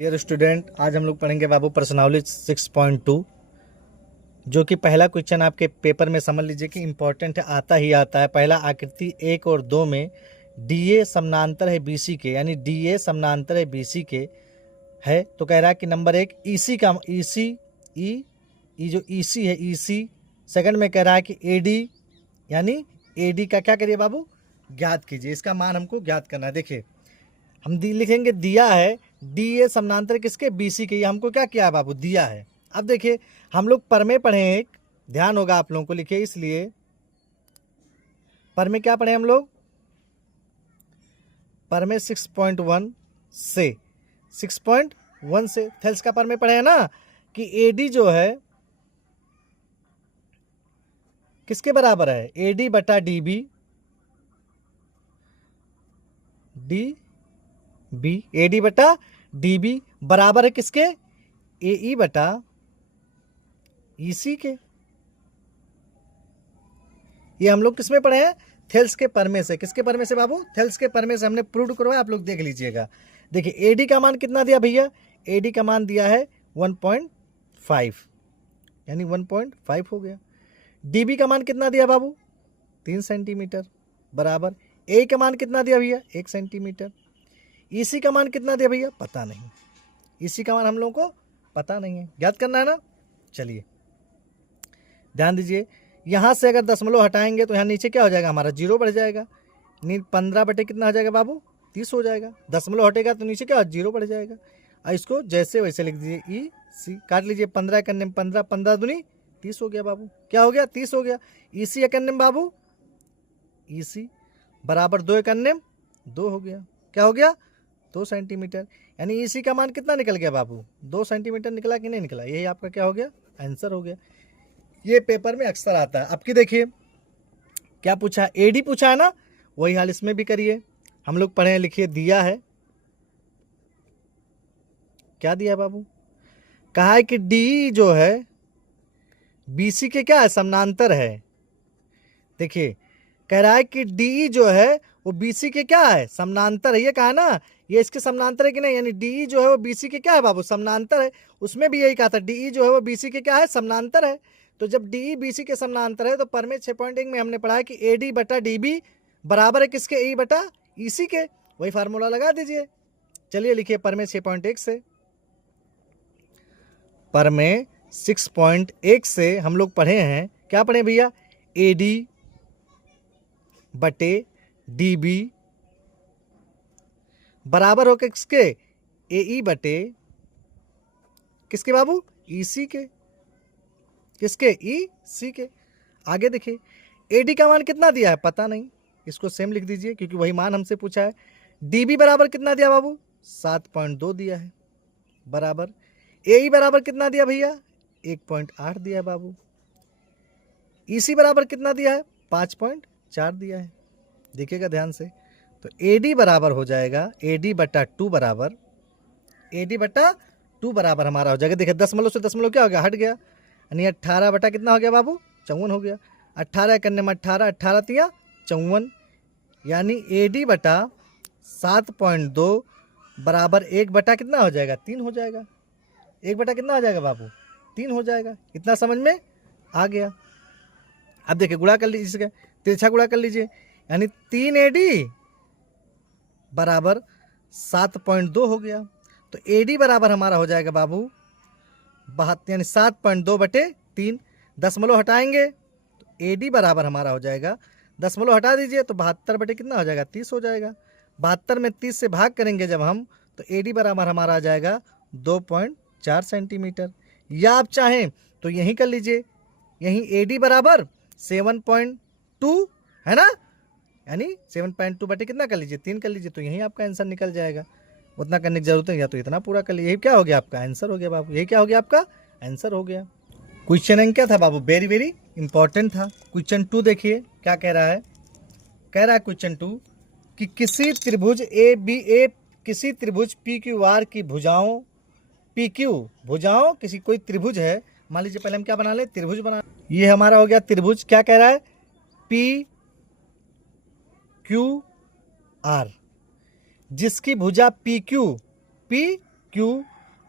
Dear student, आज हम लोग पढ़ेंगे बाबू पर्सनालिटी 6.2, जो कि पहला क्वेश्चन आपके पेपर में समझ लीजिए कि इम्पोर्टेंट है, आता ही आता है। पहला आकृति 1 और 2 में DA समानांतर है BC के, यानी DA समानांतर है BC के है। तो कह रहा है कि नंबर 1 EC का जो EC है EC। सेकंड में कह रहा है कि AD, यानी AD का क्या करिए बाबू, ज्ञात कीजिए। इसका मान हमको ज्ञात करना है। देखिए हम लिखेंगे दिया है DA समानांतर किसके, BC के। ये हमको क्या किया है बाबू, दिया है। अब देखिए हम लोग परमे पढ़े हैं, एक ध्यान होगा आप लोगों को, लिखिए इसलिए परमे क्या पढ़े हम लोग, परमे 6.1 से 6.1 से थेल्स का परमे पढ़े हैं ना, कि AD जो है किसके बराबर है, AD बटा DB, AD बटा DB बराबर है किसके, AE बटा EC के। ये हम लोग किसमें पढ़े हैं, थेल्स के परमे से। किसके परमे से बाबू, थेल्स के परमे से हमने प्रूव करवाया, आप लोग देख लीजिएगा। देखिए AD का मान कितना दिया भैया, AD का मान दिया है 1.5, यानी 1.5 हो गया। DB का मान कितना दिया बाबू, 3 सेंटीमीटर बराबर। A का मान कितना दिया भैया, 1 सेंटीमीटर। EC का मान कितना दिया भैया, पता नहीं। EC का मान हम लोगों को पता नहीं है, ज्ञात करना है ना। चलिए ध्यान दीजिए, यहाँ से अगर दशमलव हटाएंगे तो यहाँ नीचे क्या हो जाएगा हमारा, 0 बढ़ जाएगा। 15 बटे कितना हो जाएगा बाबू, 30 हो जाएगा। दशमलव हटेगा तो नीचे क्या, 0 बढ़ जाएगा। और इसको जैसे वैसे लिख दीजिए, EC काट लीजिए। 15 करने में 15, 15 दूनी 30 हो गया बाबू। क्या हो गया, 30 हो गया। EC करने में बाबू, EC बराबर 2 करने में 2 हो गया। क्या हो गया, 2 सेंटीमीटर। यानी EC का मान कितना निकल गया बाबू, 2 सेंटीमीटर निकला कि नहीं निकला। यही आपका क्या हो गया, आंसर हो गया। ये पेपर में अक्सर आता है। आपकी देखिए क्या पूछा है, AD पूछा है ना, वही हाल इसमें भी करिए। हम लोग पढ़े हैं, लिखिए दिया है, क्या दिया है बाबू, कहा है कि DE जो है BC के क्या है, समानांतर है। देखिए कह रहा है कि DE जो है वो BC के क्या है, समानांतर है। ये कहा ना, ये इसके समानांतर है कि नहीं, यानी DE जो है वो BC के क्या है बाबू, समानांतर है। उसमें भी यही कहा था, DE जो है वो BC के क्या है, समानांतर है। तो जब DE BC के समानांतर है तो परमे 6.1 में हमने पढ़ा है कि AD बटा DB बराबर है किसके, AE बटा EC के। वही फार्मूला लगा दीजिए। चलिए लिखिए परमे 6.1 से, परमे 6.1 से हम लोग पढ़े हैं, क्या पढ़े भैया, AD बटे DB बराबर हो किसके, AE बटे किसके बाबू, EC के। किसके, EC के। आगे देखिए AD का मान कितना दिया है, पता नहीं, इसको सेम लिख दीजिए क्योंकि वही मान हमसे पूछा है। DB बराबर कितना दिया बाबू, 7.2 दिया है बराबर। AE बराबर कितना दिया भैया, 1.8 दिया है बाबू। EC बराबर कितना दिया है, 5.4 दिया है। देखिएगा ध्यान से, तो AD बराबर हो जाएगा, AD बटा 2 बराबर, AD बटा 2 बराबर हमारा हो जाएगा। देखिए दशमलव से दशमलव क्या हो गया, हट गया, यानी 18 बटा कितना हो गया बाबू, 54 हो गया। 18 करने में 18, 18 तिया 54, यानी AD बटा 7.2 बराबर 1 बटा कितना हो जाएगा, 3 हो जाएगा। 1 बटा कितना हो जाएगा बाबू, 3 हो जाएगा। इतना समझ में आ गया। अब देखिए गुणा कर लीजिए, तिरछा गुणा कर लीजिए, यानी 3 AD बराबर 7.2 हो गया। तो AD बराबर हमारा हो जाएगा बाबू 72, यानी 7.2 बटे 3। दशमलव हटाएंगे तो AD बराबर हमारा हो जाएगा, दशमलव हटा दीजिए तो 72 बटे कितना हो जाएगा, 30 हो जाएगा। 72 में 30 से भाग करेंगे जब हम, तो AD बराबर हमारा आ जाएगा 2.4 सेंटीमीटर। या आप चाहें तो यहीं कर लीजिए, यहीं AD बराबर 7.2 है ना, यानी 7.2 बटे कितना कर लीजिए, 3 कर लीजिए, तो यहीं आपका आंसर निकल जाएगा। उतना करने की जरूरत नहीं, या तो इतना पूरा कर लीजिए। यही क्या हो गया आपका आंसर हो गया बाबू, यही क्या हो गया आपका आंसर हो गया। क्वेश्चन एंड क्या था बाबू, वेरी वेरी इंपॉर्टेंट था। क्वेश्चन 2 देखिए क्या कह रहा है, कह रहा है क्वेश्चन 2 कि किसी त्रिभुज किसी त्रिभुज PQR की भुजाओं, PQ भुजाओं, किसी कोई त्रिभुज है, मान लीजिए पहले हम क्या बना ले, त्रिभुज बना। ये हमारा हो गया त्रिभुज, क्या कह रहा है, PQR, जिसकी भुजा PQ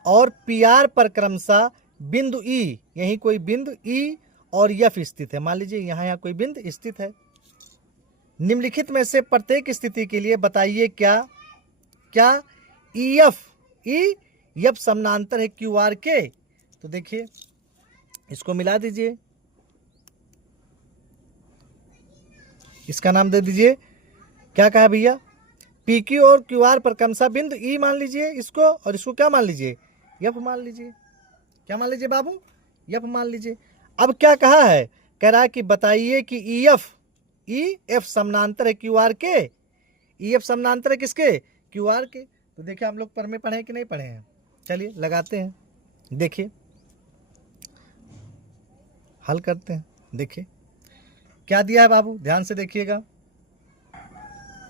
और पी आर पर क्रमशः बिंदु ई, यहीं कोई बिंदु ई और एफ स्थित है। मान लीजिए यहाँ कोई बिंदु स्थित है। निम्नलिखित में से प्रत्येक स्थिति के लिए बताइए क्या ई एफ समानांतर है क्यू आर के। तो देखिए इसको मिला दीजिए, इसका नाम दे दीजिए, क्या कहा भैया, पी क्यू और क्यू आर पर क्रमशः बिंदु ई मान लीजिए इसको, और इसको क्या मान लीजिए, एफ मान लीजिए। क्या मान लीजिए बाबू, एफ मान लीजिए। अब क्या कहा है, कह रहा है कि बताइए कि ई एफ समानांतर है क्यू आर के। ई एफ समानांतर है किसके, क्यू आर के। तो देखिए हम लोग पर में पढ़े हैं कि नहीं पढ़े हैं, चलिए लगाते हैं, देखिए हल करते हैं। देखिए क्या दिया है बाबू, ध्यान से देखिएगा।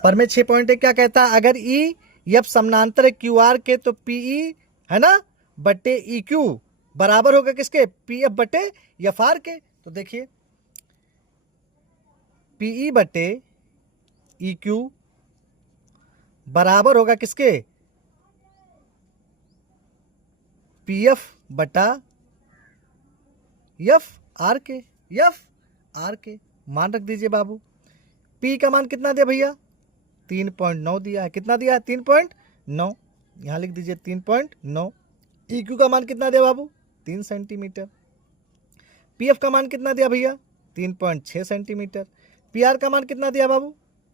पर में 6 पॉइंट है, क्या कहता है, अगर ई एफ समानांतर है क्यू आर के तो पी ई है ना बटे ई क्यू बराबर होगा किसके, पी एफ बटे एफ आर के। तो देखिए पी ई बटे ई क्यू बराबर होगा किसके, पी एफ बटा एफ आर के, एफ आर के मान रख दीजिए बाबू। पी का मान कितना दिया भैया, 3.9 दिया है। कितना दिया है, 3.9, यहाँ लिख दीजिए 3.9। ई क्यू का मान कितना दिया बाबू, 3 सेंटीमीटर। पी एफ का मान कितना दिया भैया, 3.6 सेंटीमीटर। पी आर का मान कितना दिया बाबू,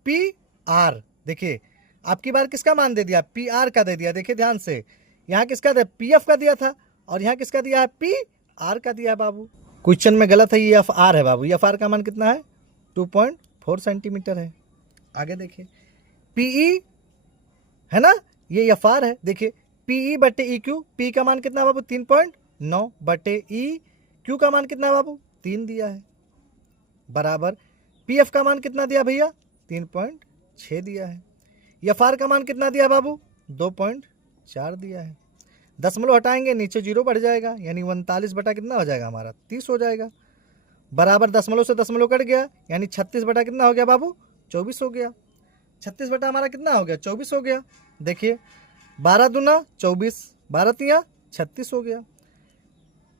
पी आर, देखिए आपकी बार किसका मान दे दिया, पी आर का दे दिया। देखिए ध्यान से, यहाँ किसका दिया, पी एफ का दिया था, और यहाँ किसका दिया है, पी आर का दिया है बाबू। क्वेश्चन में गलत है, ये एफ आर है बाबू। एफ आर का मान कितना है, 2.4 सेंटीमीटर है। आगे देखिए पीई है ना, ये एफ आर है। देखिए पीई बटे ई क्यू, पी का मान कितना बाबू, 3.9 बटे ई क्यू का मान कितना बाबू, 3 दिया है, बराबर पी एफ का मान कितना दिया भैया, 3.6 दिया है। एफ आर का मान कितना दिया बाबू, 2.4 दिया है। दशमलव हटाएंगे नीचे 0 बढ़ जाएगा, यानी 39 बटा कितना हो जाएगा हमारा, 30 हो जाएगा, बराबर दशमलव से दशमलव कट गया, यानी 36 बटा कितना हो गया बाबू, 24 हो गया। 36 बटा हमारा कितना हो गया, 24 हो गया। देखिए 12 दूना 24, 12 तिया 36 हो गया।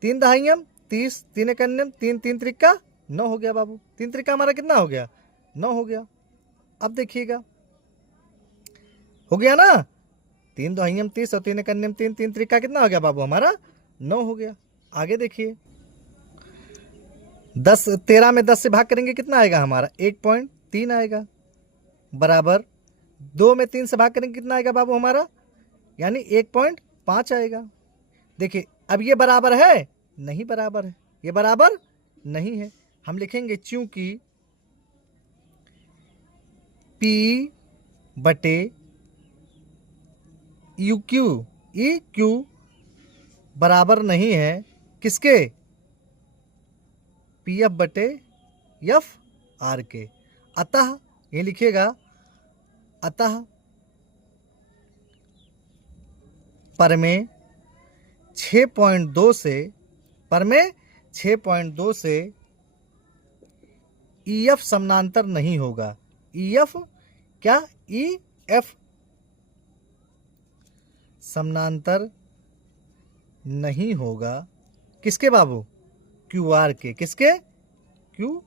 3 दहाइयम 30, 3 एकन्यम 3, 3 त्रिक्का 9 हो गया बाबू। 3 त्रिक्का हमारा कितना हो गया, 9 हो गया। अब देखिएगा हो गया ना, 3 दहाइयम 30 और 3 एकन्यम 3, 3 त्रिक्का कितना हो गया बाबू हमारा, 9 हो गया। आगे देखिए 13 में 10 से भाग करेंगे कितना आएगा हमारा, 1.3 आएगा, बराबर 2 में 3 से भाग करेंगे कितना आएगा बाबू हमारा, यानी 1.5 आएगा। देखिए अब ये बराबर है, नहीं बराबर है, ये बराबर नहीं है। हम लिखेंगे चूंकि P बटे यू क्यू ई क्यू बराबर नहीं है किसके, पी एफ बटे एफ आर के। अतः ये लिखिएगा, अतः परमेय 6.2 से, परमेय 6.2 से ई एफ समानांतर नहीं होगा। ई एफ क्या, ई एफ समानांतर नहीं होगा किसके बाबू, क्यू आर के, किसके, क्यू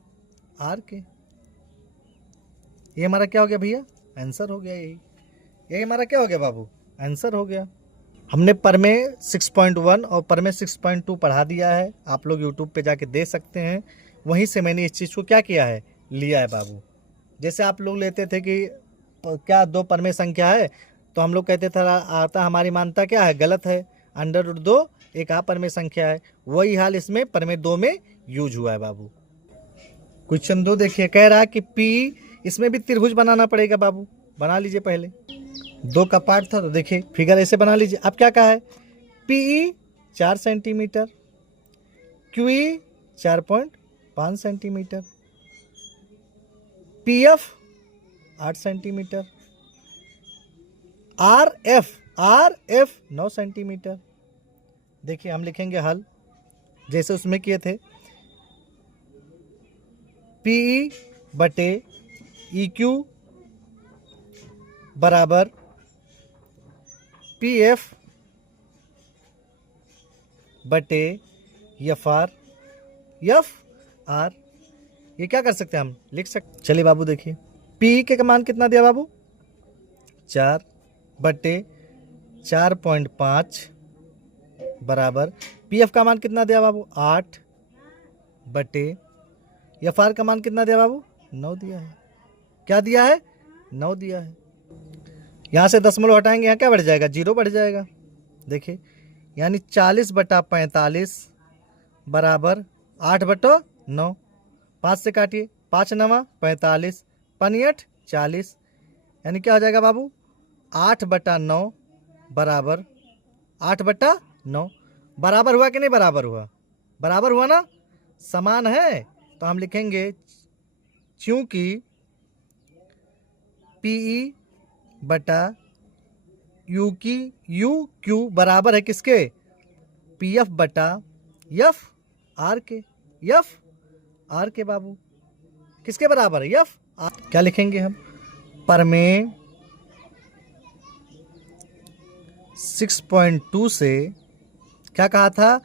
आर के। ये हमारा क्या हो गया भैया, आंसर हो गया। यही हमारा क्या हो गया बाबू, आंसर हो गया। हमने परमेय 6.1 और परमेय 6.2 पढ़ा दिया है, आप लोग यूट्यूब पे जाके देख सकते हैं। वहीं से मैंने इस चीज़ को क्या किया है, लिया है बाबू। जैसे आप लोग लेते थे कि क्या 2 परमेय संख्या है, तो हम लोग कहते थे आता हमारी मान्यता क्या है, गलत है, √2 एक परमेय संख्या है। वही हाल इसमें परमेय 2 में यूज हुआ है बाबू। क्वेश्चन 2 देखिए, कह रहा है कि पी, इसमें भी त्रिभुज बनाना पड़ेगा बाबू, बना लीजिए पहले। 2 का पार्ट था, तो देखिए फिगर ऐसे बना लीजिए। अब क्या कहा है, PE 4 centimetre, QE 4.5 centimetre, PF 8 centimetre, R F 9 centimetre. देखिए हम लिखेंगे हल जैसे उसमें किए थे, पीई बटे ई क्यू बराबर पी एफ बटे एफ आर, एफ आर। ये क्या कर सकते हैं हम, लिख सकते। चलिए बाबू देखिए, पी के मान कितना दिया बाबू, 4 बटे 4.5 बराबर पी एफ का मान कितना दिया बाबू, 8 बटे एफ आर का मान कितना दिया बाबू, 9 दिया है। क्या दिया है, 9 दिया है। यहाँ से दशमलव हटाएंगे, यहाँ क्या बढ़ जाएगा, 0 बढ़ जाएगा। देखिए यानी 40 बटा 45 बराबर 8 बटो 9। 5 से काटिए, 5 9 45, 5 40, यानी क्या हो जाएगा बाबू, 8 बटा 9 बराबर 8 बटा 9। बराबर हुआ कि नहीं बराबर हुआ, बराबर हुआ ना, समान है। तो हम लिखेंगे चूंकि पीई बटा यू की यू क्यू बराबर है किसके, पी एफ बटा एफ आर के, एफ आर के बाबू किसके बराबर है, एफ आर। क्या लिखेंगे हम, प्रमेय 6.2 से क्या कहा था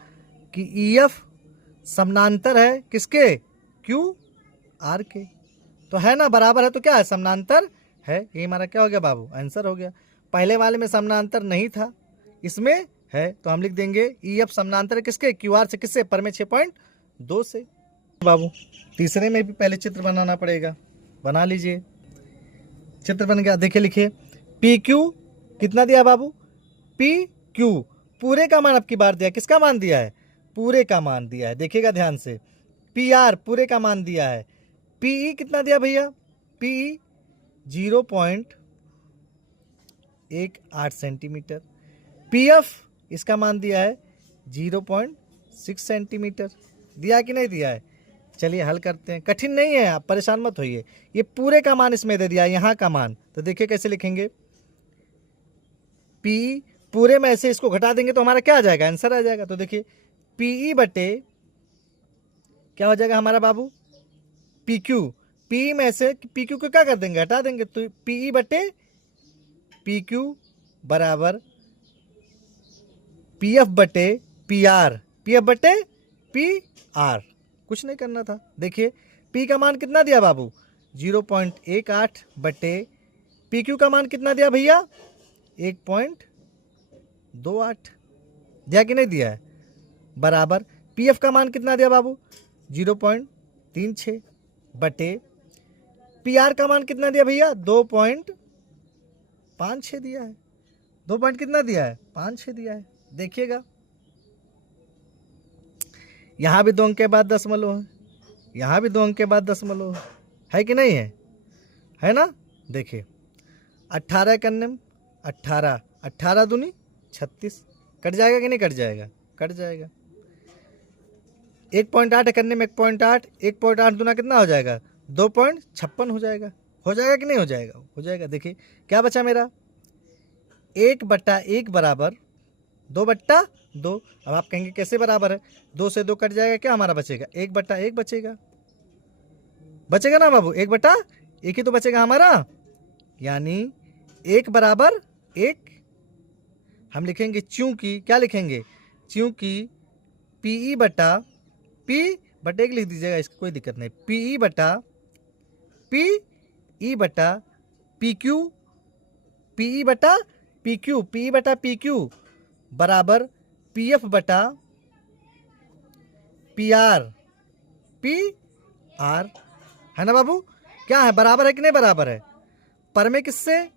कि ई एफ समानांतर है किसके, क्यू आर के। तो है ना, बराबर है तो क्या है, समानांतर है। ये हमारा क्या हो गया बाबू, आंसर हो गया। पहले वाले में समानांतर नहीं था, इसमें है, तो हम लिख देंगे ई एफ समानांतर किसके, क्यू आर से, किससे, प्रमेय 6.2 से। बाबू तीसरे में भी पहले चित्र बनाना पड़ेगा, बना लीजिए। चित्र बन गया, देखिए लिखिए, पी क्यू कितना दिया बाबू, पी क्यू पूरे का मान अब की बार दिया, किसका मान दिया है, पूरे का मान दिया है। देखिएगा ध्यान से, पी आर पूरे का मान दिया है। पीई कितना दिया भैया, पीई 0.18 सेंटीमीटर। पीएफ इसका मान दिया है 0.6 सेंटीमीटर। दिया कि नहीं दिया है, चलिए हल करते हैं। कठिन नहीं है, आप परेशान मत होइए। ये पूरे का मान इसमें दे दिया, यहाँ का मान। तो देखिए कैसे लिखेंगे, पी पूरे में ऐसे इसको घटा देंगे तो हमारा क्या आ जाएगा, आंसर आ जाएगा। तो देखिए पीई बटे क्या हो जाएगा हमारा बाबू, पी क्यू। पी में से पी क्यू को क्या कर देंगे, हटा देंगे। तो पीई बटे पी क्यू बराबर पी एफ बटे पी आर, पी एफ बटे पी आर। कुछ नहीं करना था। देखिए पी का मान कितना दिया बाबू, 0.18 बटे पी क्यू का मान कितना दिया भैया, 1.28 दिया कि नहीं दिया है, बराबर पी एफ का मान कितना दिया बाबू, 0.36 बटे पी आर का मान कितना दिया भैया, 2.56 दिया है। 2 पॉइंट कितना दिया है, 5-6 दिया है। देखिएगा यहाँ भी 2 अंक के बाद दशमलव है, यहाँ भी 2 अंक के बाद दशमलव है कि नहीं है, है ना। देखिए 18 करने में 18, 18 दूनी 36, कट जाएगा कि नहीं कट जाएगा, कट जाएगा। 1.8 करने में 1.8, 1.8 दूना कितना हो जाएगा, 2.56 हो जाएगा। हो जाएगा कि नहीं हो जाएगा, हो जाएगा। देखिए क्या बचा मेरा, 1/1 बराबर 2/2। अब आप कहेंगे कैसे बराबर है, 2 से 2 कट जाएगा, क्या हमारा बचेगा, 1/1 बचेगा, बचेगा ना बाबू, 1/1 ही तो बचेगा हमारा। यानी 1 बराबर 1 हम लिखेंगे, चूंकि क्या लिखेंगे, चूंकि पीई बटा पी बटे 1 लिख दीजिएगा, इसकी कोई दिक्कत नहीं। पीई बटा पी बटा पी क्यू, पीई बटा पी क्यू, पी बटा पी क्यू बराबर पी एफ बटा पी आर, पी आर, है ना बाबू। क्या है, बराबर है कि नहीं बराबर है। प्रमेय किससे,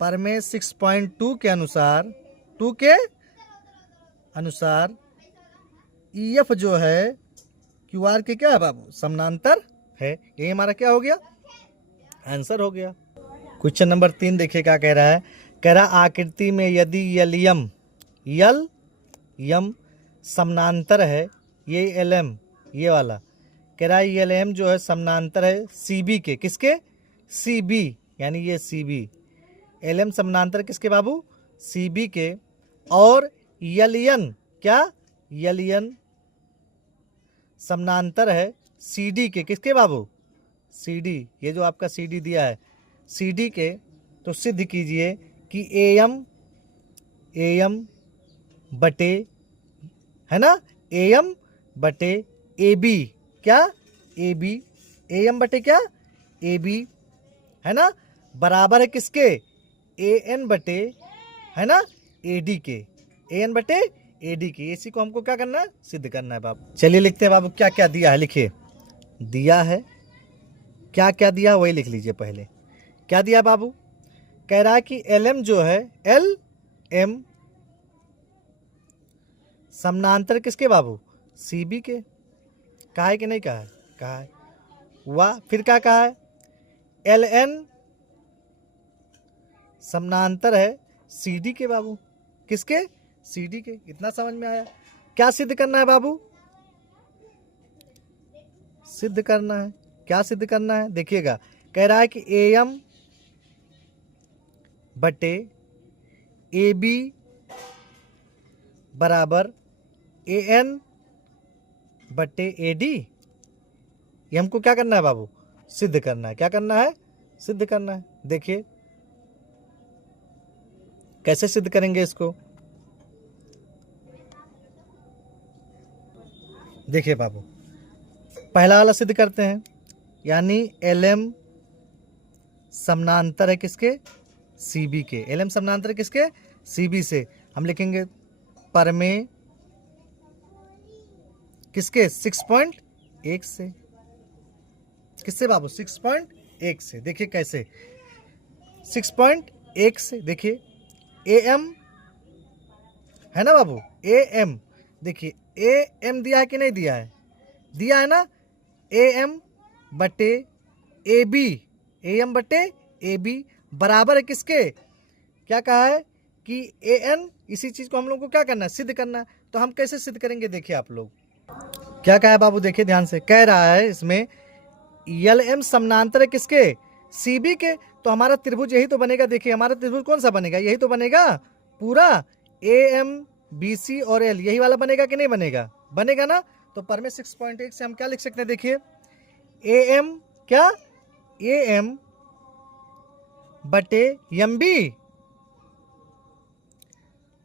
प्रमेय 6.2 के अनुसार, 2 के अनुसार ई एफ जो है क्यू आर के क्या है बाबू, समानांतर है। ये हमारा क्या हो गया, आंसर हो गया। क्वेश्चन नंबर 3 देखिए क्या कह रहा है, कह रहा आकृति में यदि यल यम समानांतर है, ये एल एम ये वाला, कह रहा है यल एम जो है समानांतर है सी बी के, किसके, सी बी, यानी ये सी बी, एल एम समानांतर किसके बाबू, सी बी के। और यलियन क्या, यलियन समानांतर है सी डी के, किसके बाबू, सी डी, ये जो आपका सी डी दिया है सी डी के। तो सिद्ध कीजिए कि ए एम बटे, है ना, ए एम बटे ए बी, क्या, ए बी, ए एम बटे क्या, ए बी, है ना, बराबर है किसके, ए एन बटे, है ना, ए डी के, ए एन बटे ए डी के। इसी को हमको क्या करना है, सिद्ध करना है बाबू। चलिए लिखते हैं बाबू, क्या क्या दिया है, लिखिए। दिया है, क्या क्या दिया है वही लिख लीजिए पहले। क्या दिया बाबू, कह रहा है कि एल एम जो है, एल एम समानांतर किसके बाबू, सी बी के। कहा है कि नहीं कहा है, कहा है। वाह, फिर क्या कहा है, एल एन समानांतर है सी डी के बाबू, किसके, सी डी के। इतना समझ में आया। क्या सिद्ध करना है बाबू, सिद्ध करना है, क्या सिद्ध करना है, देखिएगा। कह रहा है कि ए एम बटे ए बी बराबर ए एन बटे ए डी। ये हमको क्या करना है बाबू, सिद्ध करना है। क्या करना है, सिद्ध करना है। देखिए कैसे सिद्ध करेंगे इसको। देखिए बाबू, पहला वाला सिद्ध करते हैं, यानी एल एम समानांतर है किसके, सी बी के। एल एम समानांतर किसके, सी बी से। हम लिखेंगे परमेय किसके, 6.1 से। किससे बाबू, 6.1 से। देखिए कैसे, 6.1 से। देखिए ए एम है ना बाबू, ए एम। देखिए ए एम दिया है कि नहीं दिया है, दिया है ना। ए एम बटे ए बी, ए एम बटे ए बी बराबर है किसके, क्या कहा है कि ए एन। इसी चीज को हम लोग को क्या करना है, सिद्ध करना है। तो हम कैसे सिद्ध करेंगे, देखिए आप लोग क्या कहा है बाबू, देखिए ध्यान से। कह रहा है इसमें एल एम समानांतर है किसके, सी बी के। तो हमारा त्रिभुज यही तो बनेगा। देखिए हमारा त्रिभुज कौन सा बनेगा, यही तो बनेगा पूरा, ए एम बी सी और एल, यही वाला बनेगा कि नहीं बनेगा, बनेगा ना। तो पर में 6.1 से हम क्या लिख सकते हैं, देखिए ए एम, क्या, ए एम बटे एम बी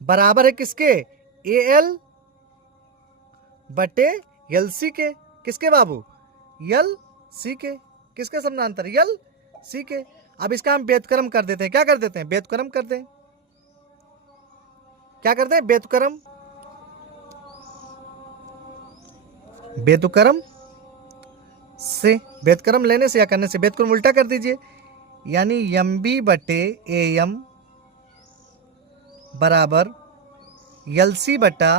बराबर है किसके, ए एल बटे एल सी के। किसके बाबू, यल सी के। किसके समानांतर, यल सी के। अब इसका हम व्युत्क्रम कर देते हैं। क्या कर देते हैं, व्युत्क्रम कर दें। क्या करते हैं, व्युत्क्रम। व्युत्क्रम से, व्युत्क्रम लेने से या करने से, व्युत्क्रम उल्टा कर दीजिए, यानी एम बी बटे ए एम बराबर एल सी बटा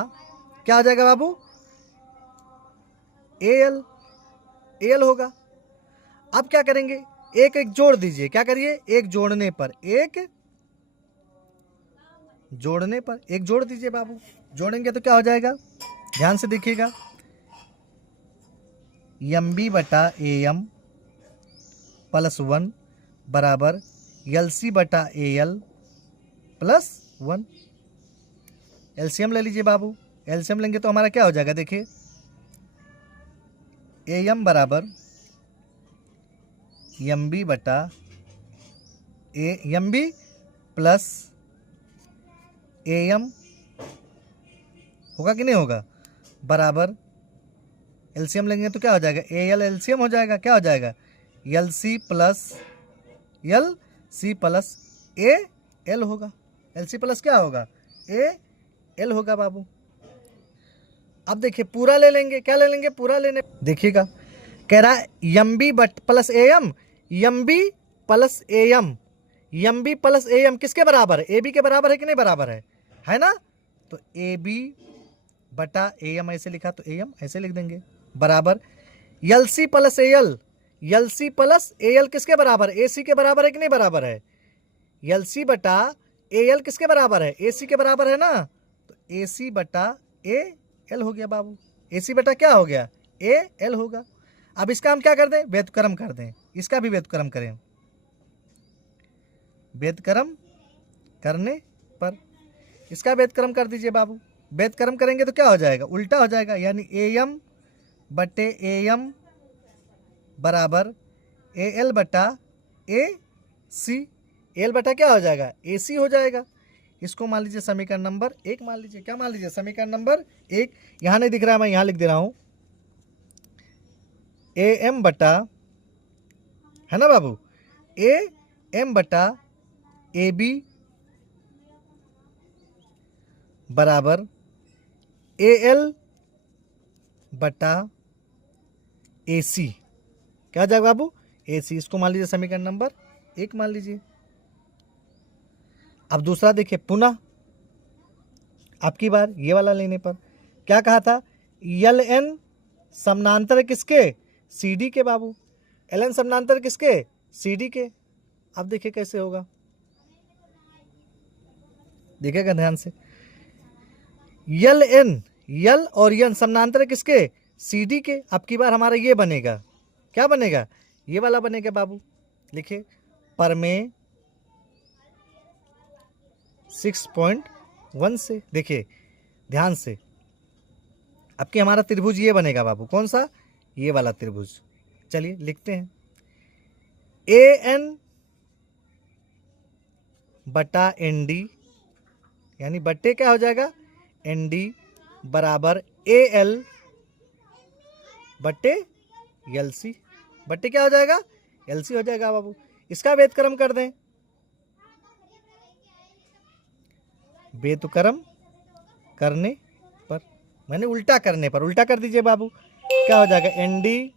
क्या हो जाएगा बाबू, ए एल होगा। अब क्या करेंगे, एक एक जोड़ दीजिए। क्या करिए, एक जोड़ने पर, एक जोड़ने पर एक जोड़ दीजिए बाबू। जोड़ेंगे तो क्या हो जाएगा, ध्यान से देखिएगा, एम बी बटा ए एम प्लस 1 बराबर एल सी बटा ए एल प्लस 1। एलसीएम ले लीजिए बाबू। एलसीएम लेंगे तो हमारा क्या हो जाएगा, देखिए ए एम बराबर एम बी बटा M B plus A M होगा कि नहीं होगा, बराबर एलसीएम लेंगे तो क्या हो जाएगा, ए एल एलसीएम हो जाएगा। क्या हो जाएगा, L C plus A L होगा। एल सी प्लस क्या होगा, ए एल होगा बाबू। अब देखिए पूरा ले लेंगे। क्या ले लेंगे, पूरा लेने। देखिएगा कह रहा है एम बी बट plus A M, M B plus A M, M B plus A M किसके बराबर है, ए बी के बराबर है कि नहीं बराबर है ना। तो ए बी बटा ए एम ऐसे लिखा तो ए एम ऐसे लिख देंगे, बराबर L C plus A L, L C plus A L किसके बराबर, ए सी के बराबर है कि नहीं बराबर है। एल सी बटा ए एल किसके बराबर है, ए सी के बराबर है ना। तो ए सी बटा ए एल हो गया बाबू। ए सी बटा क्या हो गया, ए एल होगा। अब इसका हम क्या कर दें, व्युत्क्रम कर दें। इसका भी व्युत्क्रम करें। व्युत्क्रम करने पर इसका व्युत्क्रम कर दीजिए बाबू। व्युत्क्रम करेंगे तो क्या हो जाएगा, उल्टा हो जाएगा, यानी ए एम बटे ए एम बराबर ए एल बटा ए सी। एल बटा क्या हो जाएगा, ए सी हो जाएगा। इसको मान लीजिए समीकरण नंबर 1 मान लीजिए। क्या मान लीजिए? समीकरण नंबर 1। यहाँ नहीं दिख रहा है, मैं यहाँ लिख दे रहा हूँ, ए एम बटा, है ना बाबू, ए एम बटा ए बी बराबर ए एल बटा ए सी। क्या हो जाएगा बाबू? ए सी। इसको मान लीजिए समीकरण नंबर 1 मान लीजिए। अब दूसरा देखिए, पुनः आपकी बार ये वाला लेने पर क्या कहा था? एल एन समानांतर किसके? सी डी के बाबू। एल एन समानांतर किसके? सी डी के। अब देखिए कैसे होगा, देखिएगा ध्यान से। यल एन, यल और एन समानांतर किसके? सी डी के। अब की बार हमारा ये बनेगा, क्या बनेगा? ये वाला बनेगा बाबू। लिखिए, परमेय 6.1 से। देखिए ध्यान से, अब की हमारा त्रिभुज ये बनेगा बाबू। कौन सा? ये वाला त्रिभुज। चलिए लिखते हैं, ए एन बटा एन डी, यानी बट्टे क्या हो जाएगा? एन डी बराबर ए एल बट्टे एल सी। बट्टे क्या हो जाएगा? एल सी हो जाएगा बाबू। इसका व्युत्क्रम कर दें, व्युत्क्रम करने पर, मैंने उल्टा करने पर, उल्टा कर दीजिए बाबू। क्या हो जाएगा? एन डी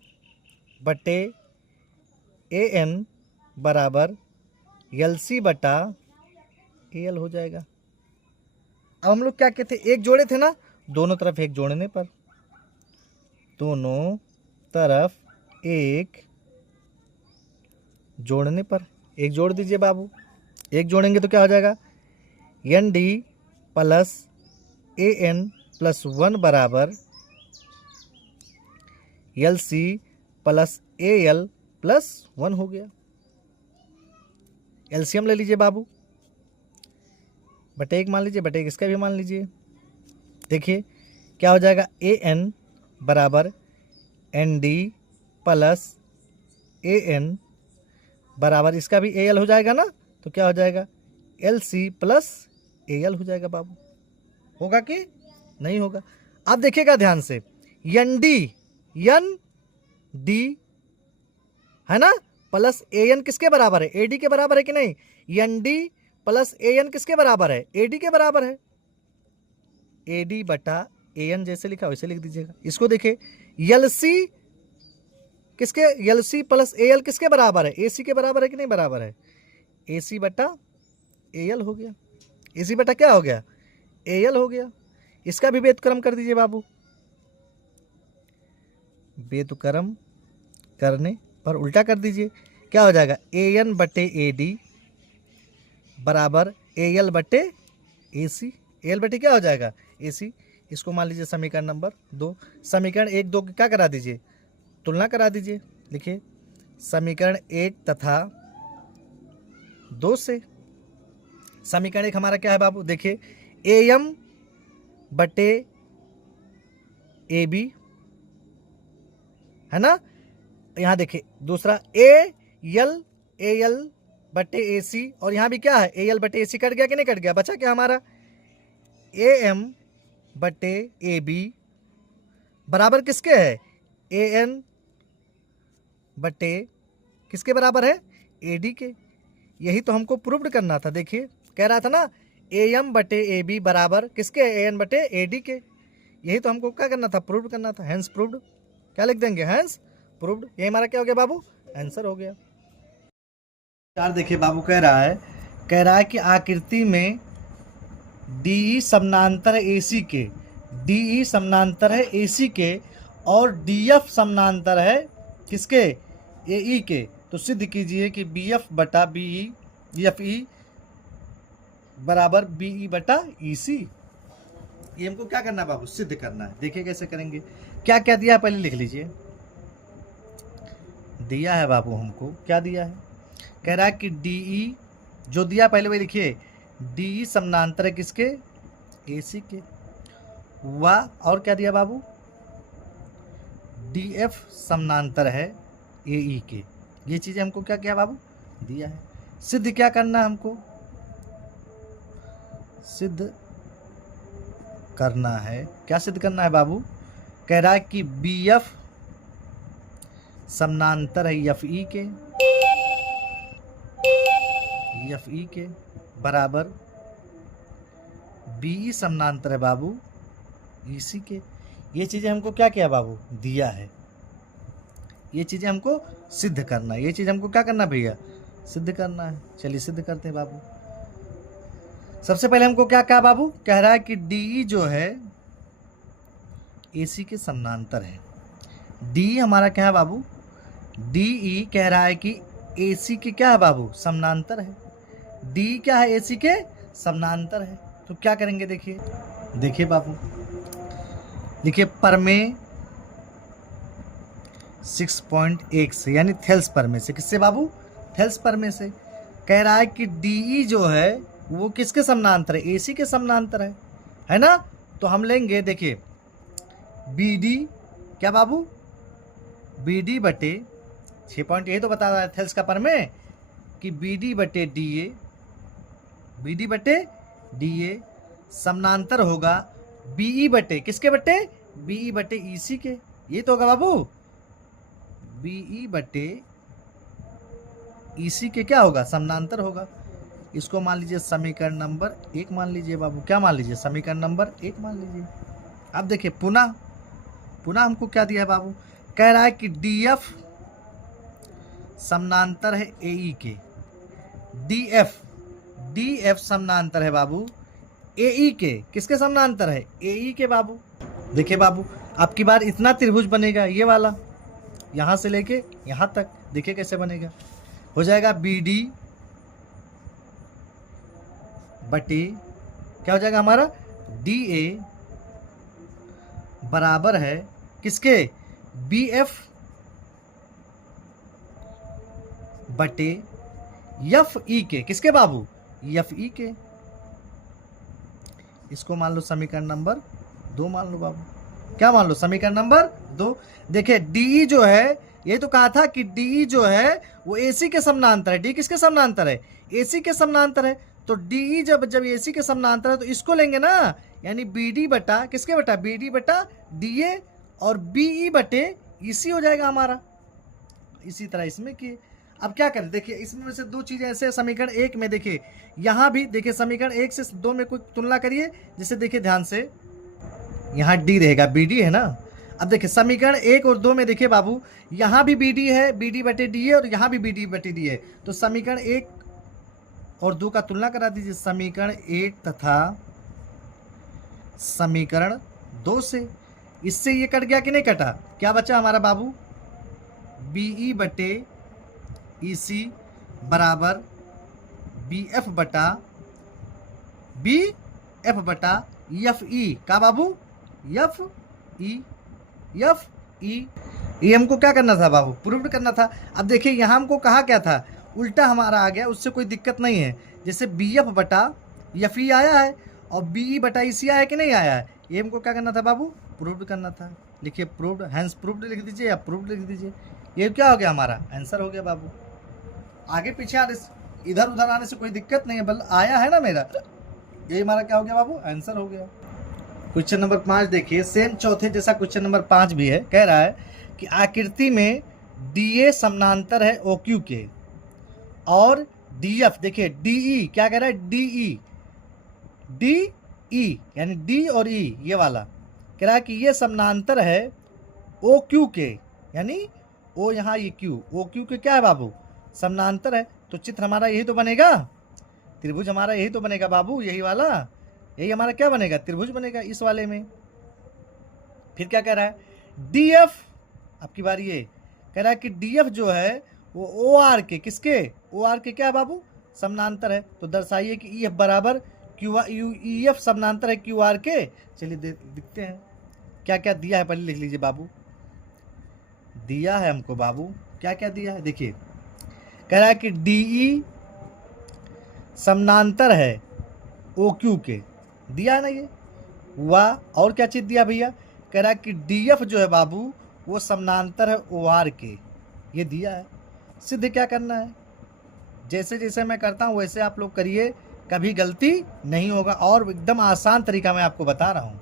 बट्टे ए एन बराबर एल सी बटा ए एल हो जाएगा। अब हम लोग क्या कहते हैं? एक जोड़े थे ना, दोनों तरफ एक जोड़ने पर, दोनों तरफ एक जोड़ने पर, एक जोड़ दीजिए बाबू। एक जोड़ेंगे तो क्या हो जाएगा? N D plus A N plus 1 बराबर L C plus A L plus 1 हो गया। एलसीएम ले लीजिए बाबू, बटे 1 मान लीजिए, बटे 1 इसका भी मान लीजिए। देखिए क्या हो जाएगा? ए एन बराबर N D plus A N बराबर, इसका भी ए एल हो जाएगा ना, तो क्या हो जाएगा? L C plus A L हो जाएगा बाबू। होगा कि नहीं होगा? आप देखिएगा ध्यान से, एन डी है ना, प्लस ए एन किसके बराबर है? ए डी के बराबर है कि नहीं? N D plus A N किसके बराबर है? ए डी के बराबर है। ए डी बटा ए एन जैसे लिखा वैसे लिख दीजिएगा। इसको देखिए, एल सी किसके? L C plus A L किसके बराबर है? ए सी के बराबर है कि नहीं बराबर है? ए सी बटा ए एल हो गया। ए सी बटा क्या हो गया? ए एल हो गया। इसका भी व्युत्क्रम कर दीजिए बाबू। व्युत्क्रम करने पर उल्टा कर दीजिए, क्या हो जाएगा? ए एन बटे ए डी बराबर ए एल बटे ए सी। ए एल बटे क्या हो जाएगा? ए सी। इसको मान लीजिए समीकरण नंबर 2। समीकरण 1 2 की क्या करा दीजिए? तुलना करा दीजिए। लिखिए, समीकरण 1 तथा 2 से। समीकरण 1 हमारा क्या है बाबू? देखिए, ए एम बटे ए बी, है ना। यहाँ देखिए दूसरा, ए एल बटे ए सी, और यहाँ भी क्या है? ए एल बटे ए सी। कट गया कि नहीं कट गया? बचा क्या हमारा? ए एम बटे ए बी बराबर किसके है? ए एन बटे किसके बराबर है? ए डी के। यही तो हमको प्रूव्ड करना था। देखिए कह रहा था ना, ए एम बटे ए बी बराबर किसके? ए एन बटे ए डी के। यही तो हमको क्या करना था? प्रूव्ड करना था। Hence proved. क्या लिख देंगे? Hence proved. ये हमारा क्या हो गया बाबू? आंसर हो गया। चार देखिए बाबू, कह रहा है कि आकृति में डी समानांतर है AC के, DE समानांतर है AC के, और DF समानांतर है किसके? AE के। तो सिद्ध कीजिए कि BF बटा BE, FE बराबर BE बटा EC। ये हमको क्या करना है बाबू? सिद्ध करना है। देखिए कैसे करेंगे। क्या क्या दिया है पहले लिख लीजिए। दिया है बाबू हमको, क्या दिया है? कह रहा है कि DE जो दिया पहले वही लिखिए, DE समानांतर है किसके? AC के। और क्या दिया बाबू? DF समानांतर है AE के। ये चीज़ें हमको क्या किया बाबू? दिया है। सिद्ध क्या करना है हमको? सिद्ध करना है। क्या सिद्ध करना है बाबू? कह रहा है कि बी एफ समानांतर है एफ ई के, एफ ई के बराबर बी समानांतर है बाबू ई सी के। ये चीज़ें हमको क्या किया बाबू? दिया है। ये चीज़ें हमको सिद्ध करना है। ये चीज़ हमको क्या करना भैया? सिद्ध करना है। चलिए सिद्ध करते हैं बाबू। सबसे पहले हमको क्या कहा बाबू? कह रहा है कि डी जो है AC के समानांतर है। डी हमारा क्या है बाबू? DE कह रहा है कि AC के क्या है बाबू? समानांतर है। डी क्या है? AC के समानांतर है। तो क्या करेंगे? देखिए बाबू, लिखिए परमेय 6.1 से, यानी थेल्स परमेय से। किससे बाबू? थेल्स परमेय से। कह रहा है कि DE जो है वो किसके समानांतर है? AC के समानांतर है ना? तो हम लेंगे, देखिए BD क्या बाबू? BD बटे 6 पॉइंट, यही तो बता रहा है थेल्स का परमेय कि BD बटे DA, BD बटे DA समानांतर होगा BE बटे किसके बटे? BE बटे EC के। ये तो होगा बाबू, BE बटे EC के क्या होगा? समानांतर होगा। इसको मान लीजिए समीकरण नंबर 1 मान लीजिए बाबू। क्या मान लीजिए? समीकरण नंबर 1 मान लीजिए। अब देखिए पुनः हमको क्या दिया है बाबू? कह रहा है कि DF समानांतर है AE के। DF समानांतर है बाबू AE के। किसके समानांतर है? AE के बाबू। देखिए बाबू, अब की बार इतना त्रिभुज बनेगा, ये वाला यहाँ से लेके यहाँ तक। देखिए कैसे बनेगा। हो जाएगा BD बटे क्या हो जाएगा हमारा? DA बराबर है किसके? BF बटे FE के। किसके बाबू? FE के। इसको मान लो समीकरण नंबर 2 मान लो बाबू। क्या मान लो? समीकरण नंबर 2। देखिए DE जो है, ये तो कहा था कि DE जो है वो AC के समानांतर है। D किसके समानांतर है? AC के समानांतर है। तो DE जब AC के समानांतर है तो इसको लेंगे ना, यानी BD बटा किसके बटा? BD बटा DA और BE बटे EC हो जाएगा हमारा। इसी तरह इसमें कि अब क्या करें? देखिए इसमें से दो चीज़ें ऐसे, समीकरण 1 में देखिए, यहाँ भी देखिए समीकरण 1 से 2 में कोई तुलना करिए। जैसे देखिए ध्यान से, यहाँ D रहेगा, BD है ना। अब देखिए समीकरण 1 और 2 में देखिए बाबू, यहाँ भी BD है, BD बटे D है, और यहाँ भी BD बटे D है। तो समीकरण 1 और 2 का तुलना करा दीजिए, समीकरण 1 तथा समीकरण 2 से। इससे ये कट गया कि नहीं कटा? क्या बचा हमारा बाबू? BE बटे EC बराबर BF बटा FE का बाबू? FE। ये हमको क्या करना था बाबू? प्रूव करना था। अब देखिए यहाँ हमको कहा क्या था? उल्टा हमारा आ गया, उससे कोई दिक्कत नहीं है। जैसे BF बटा FE आया है और BE बटा EC आया कि नहीं आया है? ये हमको क्या करना था बाबू? प्रूव करना था। लिखिए प्रूव्ड, हैंस प्रूव्ड लिख दीजिए या प्रूव्ड लिख दीजिए। ये क्या हो गया? हमारा आंसर हो गया बाबू। आगे पीछे आने से, इधर उधर आने से कोई दिक्कत नहीं है, बल आया है ना मेरा, ये हमारा क्या हो गया बाबू? आंसर हो गया। क्वेश्चन नंबर 5 देखिए, सेम चौथे जैसा क्वेश्चन नंबर 5 भी है। कह रहा है कि आकृति में DA समानांतर है OQ के और DF, देखिए DE क्या कह रहा है? DE यानी D और E ये वाला कह रहा है कि ये समानांतर है OQ के, यानी O यहाँ ये Q, OQ के क्या है बाबू? समानांतर है। तो चित्र हमारा यही तो बनेगा, त्रिभुज हमारा यही तो बनेगा बाबू, यही वाला, यही हमारा क्या बनेगा? त्रिभुज बनेगा इस वाले में। फिर क्या कह रहा है? DF, आपकी बारी ये कह रहा है कि DF जो है वो OR के, किसके? OR के क्या है बाबू? समानांतर है। तो दर्शाइए कि EF बराबर EF समानांतर है QR के। चलिए दिखते हैं क्या क्या दिया है, पहले लिख लीजिए बाबू। दिया है हमको बाबू, क्या क्या दिया है? देखिए कह रहा है कि DE समानांतर है OQ के, दिया है ना ये। वाह, और क्या चीज़ दिया भैया? कह रहा है कि DF जो है बाबू वो समानांतर है OR के, ये दिया है। सिद्ध क्या करना है? जैसे जैसे मैं करता हूँ वैसे आप लोग करिए, कभी गलती नहीं होगा। और एकदम आसान तरीका मैं आपको बता रहा हूँ।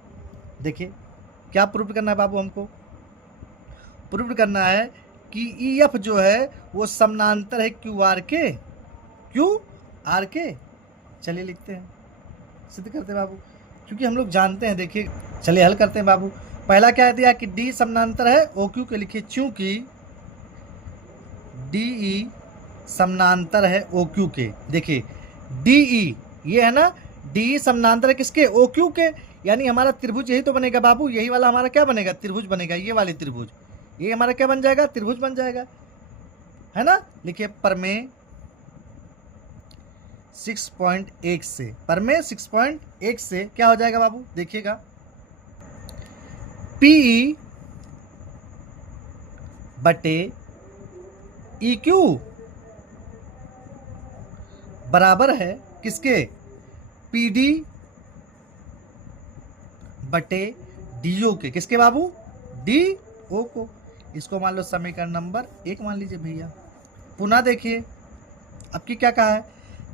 देखिए क्या प्रूव करना है बाबू, हमको प्रूव करना है कि ई एफ जो है वो समानांतर है क्यू आर के। क्यू आर के, चलिए लिखते हैं, सिद्ध करते हैं बाबू, क्योंकि हम लोग जानते हैं। देखिए चलिए हल करते हैं बाबू। पहला क्या दिया कि डी समानांतर है ओ क्यू के, लिखिए चूंकि डी ई समानांतर है ओ क्यू के। देखिए डी ई ये है ना, डी ई समानांतर है किसके, ओ क्यू के, यानी हमारा त्रिभुज यही तो बनेगा बाबू, यही वाला हमारा क्या बनेगा, त्रिभुज बनेगा। ये वाली त्रिभुज, ये हमारा क्या बन जाएगा, त्रिभुज बन जाएगा, है ना। लिखिए परमेय 6.1 से, परमेय 6.1 से क्या हो जाएगा बाबू, देखिएगा पीई बटे ई क्यू बराबर है किसके, पीडी बटे डीओ के, किसके बाबू, डी ओ को। इसको मान लो समीकरण नंबर 1 मान लीजिए भैया। पुनः देखिए अब की क्या कहा है,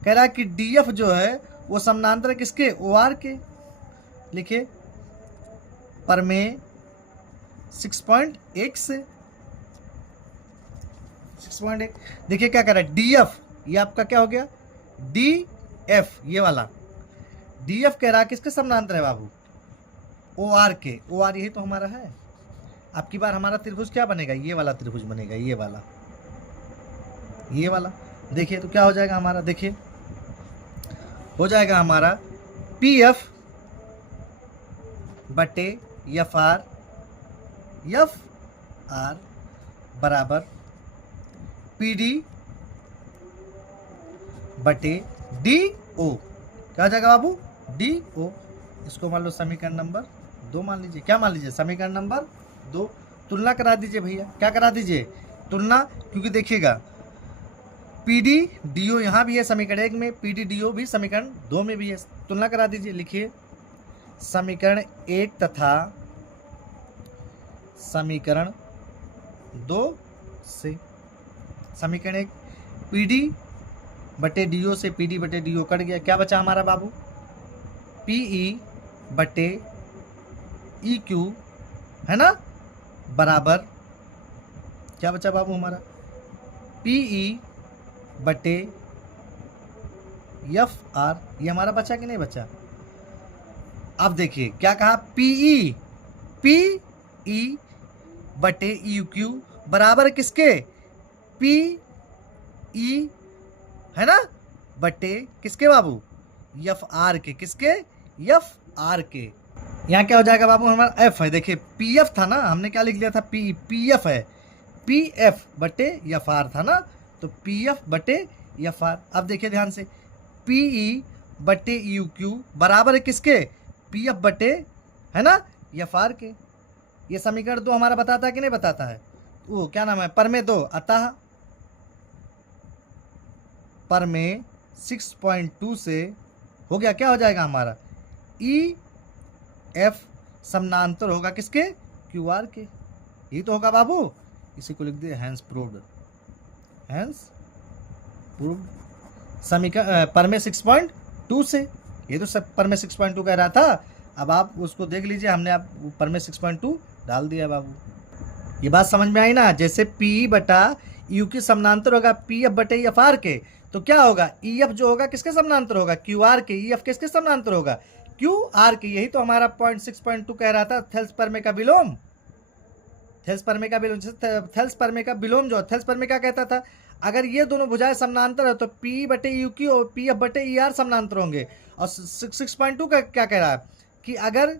कह रहा है कि डीएफ जो है वो समानांतर है किसके, ओ आर के। लिखिए परमेय 6.1 से 6.1। देखिए क्या कह रहा है, डीएफ ये आपका क्या हो गया, डी एफ, ये वाला डीएफ कह रहा है किसके समानांतर है बाबू, ओ आर के। ओ आर यही तो हमारा है। अब की बार हमारा त्रिभुज क्या बनेगा, ये वाला त्रिभुज बनेगा, ये वाला, ये वाला। देखिए तो क्या हो जाएगा हमारा, देखिए हो जाएगा हमारा पी एफ बटे एफ आर बराबर पी डी बटे डी ओ। क्या हो जाएगा बाबू, डी ओ। इसको मान लो समीकरण नंबर 2 मान लीजिए। क्या मान लीजिए, समीकरण नंबर 2। तुलना करा दीजिए भैया, क्या करा दीजिए, तुलना, क्योंकि देखिएगा पी डी डी ओ यहाँ भी है समीकरण 1 में, पी डी डी ओ भी समीकरण 2 में भी है। तुलना करा दीजिए, लिखिए समीकरण 1 तथा समीकरण 2 से। समीकरण 1 पी डी बटे डी ओ से पी डी बटे डी ओ कट गया, क्या बचा हमारा बाबू, पी ई बटे ई क्यू, है ना, बराबर क्या बचा बाबू हमारा, पी ई बटे एफ आर। ये हमारा बचा कि नहीं बचा। अब देखिए क्या कहा, पी ई बटे यू क्यू बराबर किसके, पी ई, है ना, बटे किसके बाबू, एफ आर के, किसके, एफ आर के। यहाँ क्या हो जाएगा बाबू, हमारा एफ है। देखिए पी एफ था ना, हमने क्या लिख लिया था, पी एफ है, पी एफ बटे एफ आर था ना, तो पी एफ बटे एफ आर। अब देखिए ध्यान से, पी ई बटे यू क्यू बराबर है किसके, पी एफ बटे, है ना, एफ आर के। ये समीकरण 2 हमारा बताता है कि नहीं बताता है, वो क्या नाम है, परमेय 2। अतः परमेय 6.2 से हो गया, क्या हो जाएगा हमारा, ई एफ समानांतर होगा किसके, क्यू आर के। यही तो होगा बाबू, इसी को लिख दिए हैंस प्रूव्ड, हैंस प्रूव्ड। समीकरण परमेय 6.2 से, ये तो सब परमेय 6.2 कह रहा था। अब आप उसको देख लीजिए, हमने आप परमेय 6.2 डाल दिया बाबू। ये बात समझ में आई ना, जैसे पी बटा यू की समानांतर होगा पी एफ बटे एफ आर के, तो क्या होगा, ई एफ जो होगा किसके समानांतर होगा, क्यू आर के। ई एफ किसके समानांतर होगा, क्यू आर के। यही तो हमारा पॉइंट 6.2 कह रहा था, थेल्स परमेय का विलोम, थेल्स परमेय का विलोम। थेल्स परमेय का विलोम जो थेल्स परमेय क्या कहता था, अगर ये दोनों भुजाएं समानांतर है तो पी बटे यू की और पी एफ बटे ई आर समानांतर होंगे। और 6.2 का क्या कह रहा है कि अगर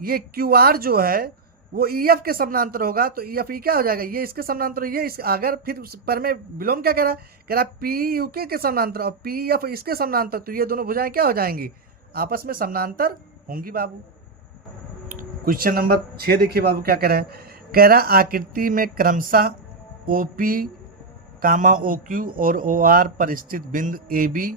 ये क्यू आर जो है वो ई एफ के समानांतर होगा तो ई एफ ई क्या हो जाएगा, ये इसके समानांतर, ये इस, अगर फिर परमेय विलोम क्या कह रहा पी यू के समानांतर और पी एफ इसके समानांतर, तो ये दोनों भुजाएं क्या हो जाएंगी, आपस में समानांतर होंगी बाबू। क्वेश्चन नंबर 6 देखिए बाबू क्या कह रहा है, कह रहा आकृति में क्रमशः ओ पी कामा ओ क्यू और ओ आर पर स्थित बिंदु ए बी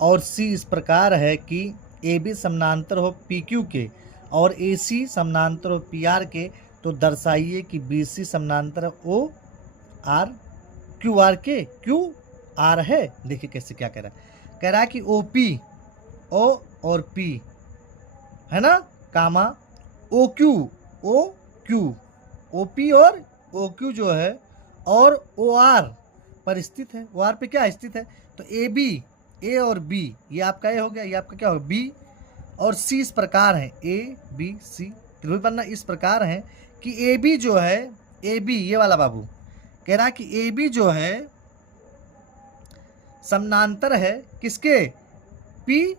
और सी इस प्रकार है कि ए बी समानांतर हो पी क्यू के और ए सी समानांतर हो पी आर के, तो दर्शाइए कि बी सी समानांतर ओ आर क्यू आर के, क्यू आर है। देखिए कैसे क्या कह रहा है, कह रहा है कि ओ पी, ओ और पी है ना, comma O Q, O Q, O P और ओ क्यू जो है और ओ आर पर स्थित है। ओ आर पे क्या स्थित है, तो ए बी, ए और बी, ये आपका ए हो गया, ये आपका क्या होगा बी, और सी इस प्रकार है, ए बी सी त्रिभुज बनना इस प्रकार है कि ए बी जो है, ए बी ये वाला बाबू कह रहा है कि ए बी जो है समानांतर है किसके, पी